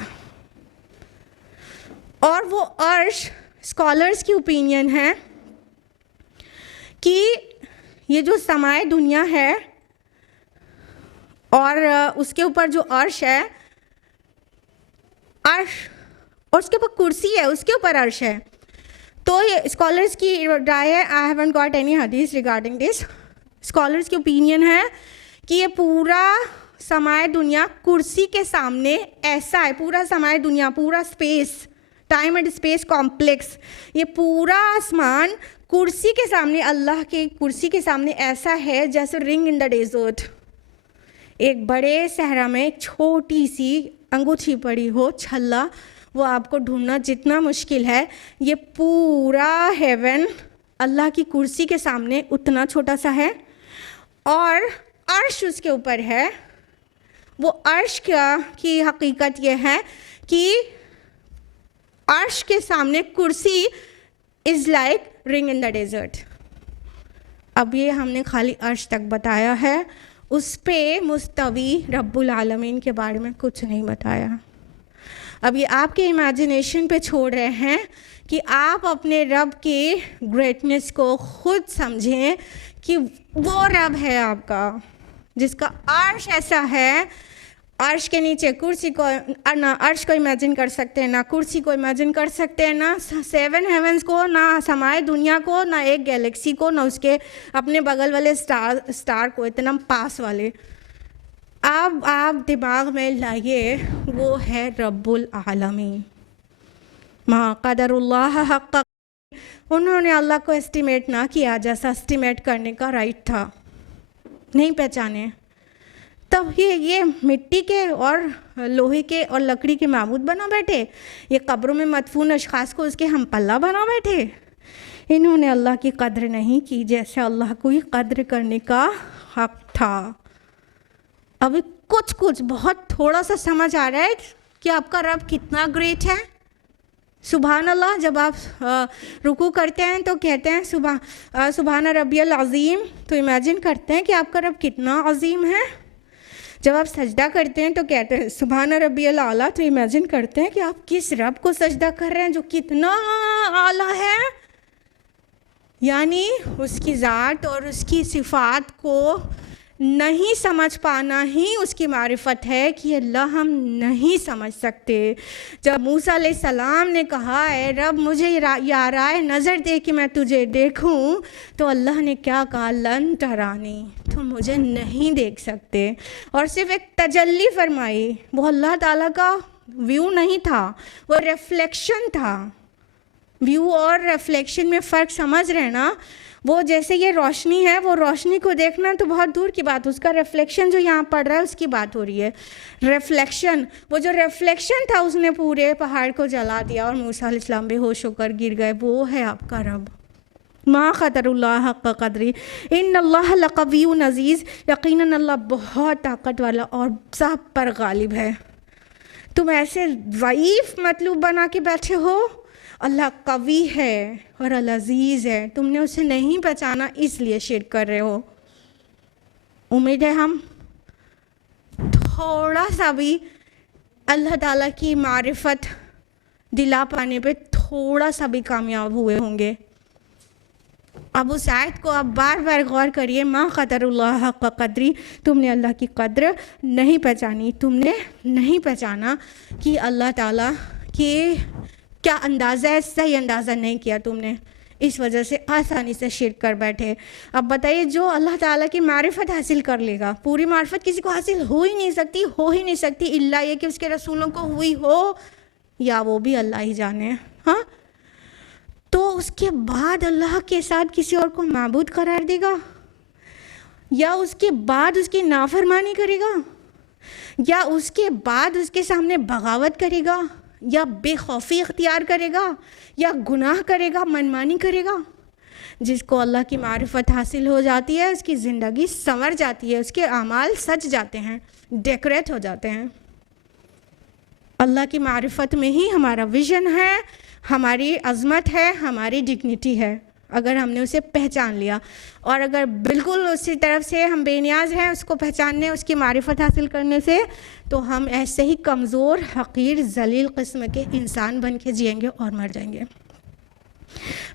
और वो अर्श, स्कॉलर्स की ओपिनियन है कि ये जो समाए दुनिया है और उसके ऊपर जो अर्श है, अर्श और उसके ऊपर कुर्सी है, उसके ऊपर अर्श है। तो ये स्कॉलर्स की राय है, आई हैवंट गॉट एनी हदीस रिगार्डिंग दिस। स्कॉलर्स की ओपिनियन है कि ये पूरा समाए दुनिया कुर्सी के सामने ऐसा है, पूरा समाए दुनिया, पूरा space, time and space complex, ये पूरा आसमान कुर्सी के सामने, अल्लाह के कुर्सी के सामने ऐसा है जैसे रिंग इन द डेजर्ट। एक बड़े सहरा में एक छोटी सी अंगूठी पड़ी हो, छल्ला, वो आपको ढूंढना जितना मुश्किल है, ये पूरा हेवन अल्लाह की कुर्सी के सामने उतना छोटा सा है। और अर्श उसके ऊपर है। वो अर्श की हकीकत ये है कि अर्श के सामने कुर्सी is like ring in the desert. अब ये हमने खाली अर्श तक बताया है, उस पे मुस्तवी रब्बुल आलमीन के बारे में कुछ नहीं बताया। अब ये आपके इमेजिनेशन पे छोड़ रहे हैं कि आप अपने रब की ग्रेटनेस को खुद समझें कि वो रब है आपका, जिसका अर्श ऐसा है। अर्श के नीचे कुर्सी को, ना अर्श को इमेजिन कर सकते हैं, ना कुर्सी को इमेजिन कर सकते हैं, ना 7 हेवंस को, ना समाए दुनिया को, ना एक गैलेक्सी को, ना उसके अपने बगल वाले स्टार को, इतना पास वाले। अब आप दिमाग में लाइए, वो है रब्बुल आलमीन। मा क़दरुल्लाह हक़्क़, उन्होंने अल्लाह को एस्टिमेट ना किया जैसा एस्टिमेट करने का राइट था, नहीं पहचाने। तब ये मिट्टी के और लोहे के और लकड़ी के माबूद बना बैठे, ये कब्रों में मदफून अशखास को उसके हम पल्ला बना बैठे। इन्होंने अल्लाह की कद्र नहीं की जैसे अल्लाह को ही कद्र करने का हक़ था। अभी कुछ बहुत थोड़ा सा समझ आ रहा है कि आपका रब कितना ग्रेट है। सुभान अल्लाह, जब आप रुकू करते हैं तो कहते हैं सुभान रब्बियल अज़ीम, तो इमेजिन करते हैं कि आपका रब कितना अज़ीम है। जब आप सजदा करते हैं तो कहते हैं सुभान रब्बियल आला, तो इमेजिन करते हैं कि आप किस रब को सजदा कर रहे हैं जो कितना आला है। यानी उसकी ज़ात और उसकी सिफ़ात को नहीं समझ पाना ही उसकी मारिफत है कि अल्लाह हम नहीं समझ सकते। जब मूसा अलैहिस्सलाम ने कहा है रब मुझे याराए नज़र दे कि मैं तुझे देखूं, तो अल्लाह ने क्या कहा, लन तरानी, तुम मुझे नहीं देख सकते। और सिर्फ एक तजल्ली फरमाई, वो अल्लाह ताला का व्यू नहीं था, वो रिफ्लेक्शन था। व्यू और रिफ्लेक्शन में फ़र्क समझ रहे ना। वो जैसे ये रोशनी है, वो रोशनी को देखना तो बहुत दूर की बात, उसका रिफ्लेक्शन जो यहाँ पड़ रहा है उसकी बात हो रही है। रिफ्लेक्शन, वो जो रिफ्लेक्शन था उसने पूरे पहाड़ को जला दिया और मूसा अलैहिस्सलाम बेहोश होकर गिर गए। वो है आपका रब। मा क़दरुल्लाह हक़्क़ क़द्री इन्नल्लाह लक़विय्युन अज़ीज़, यकीनन अल्लाह बहुत ताकत वाला और सब पर गालिब है। तुम ऐसे ज़ईफ़ मतलूब बना के बैठे हो, अल्लाह कवी है और अज़ीज़ है, तुमने उसे नहीं पहचाना इसलिए शिर्क कर रहे हो। उम्मीद है हम थोड़ा सा भी अल्लाह ताला की मारिफत दिला पाने पे थोड़ा सा भी कामयाब हुए होंगे। अब उस आयत को आप बार बार गौर करिए, मा क़दरुल्लाह हक़्क़ क़द्री, तुमने अल्लाह की कद्र नहीं पहचानी, तुमने नहीं पहचाना कि अल्लाह ताला के क्या अंदाज़ा है, सही अंदाज़ा नहीं किया तुमने, इस वजह से आसानी से शिर्क कर बैठे। अब बताइए, जो अल्लाह ताला की मारिफत हासिल कर लेगा, पूरी मारिफत किसी को हासिल हो ही नहीं सकती इल्ला ये कि उसके रसूलों को हुई हो, या वो भी अल्लाह ही जाने। हाँ, तो उसके बाद अल्लाह के साथ किसी और को माबूद करार देगा। या उसके बाद उसकी नाफरमानी करेगा, या उसके बाद उसके सामने बगावत करेगा, या बेखौफी इख्तियार करेगा, या गुनाह करेगा, मनमानी करेगा। जिसको अल्लाह की मारिफत हासिल हो जाती है उसकी ज़िंदगी संवर जाती है, उसके अमाल सज जाते हैं, डेकोरेट हो जाते हैं। अल्लाह की मारिफत में ही हमारा विज़न है, हमारी अज़मत है, हमारी डिग्निटी है, अगर हमने उसे पहचान लिया। और अगर बिल्कुल उसी तरफ से हम बेनियाज हैं उसको पहचानने, उसकी मारिफत हासिल करने से, तो हम ऐसे ही कमज़ोर, हक़ीर, ज़लील किस्म के इंसान बन के जिएंगे और मर जाएंगे।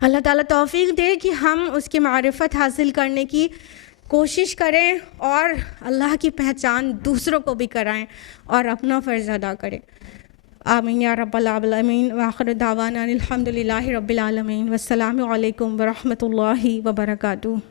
अल्लाह ताला तौफ़ीक़ दे कि हम उसकी मारिफत हासिल करने की कोशिश करें और अल्लाह की पहचान दूसरों को भी कराएं और अपना फ़र्ज़ अदा करें। आमीन या रब्बल आलमीन। व आखिर दावाना अनिल हम्दुलिल्लाहि रब्बिल आलमीन। वस्सलामु अलैकुम व रहमतुल्लाहि व बरकातुहू।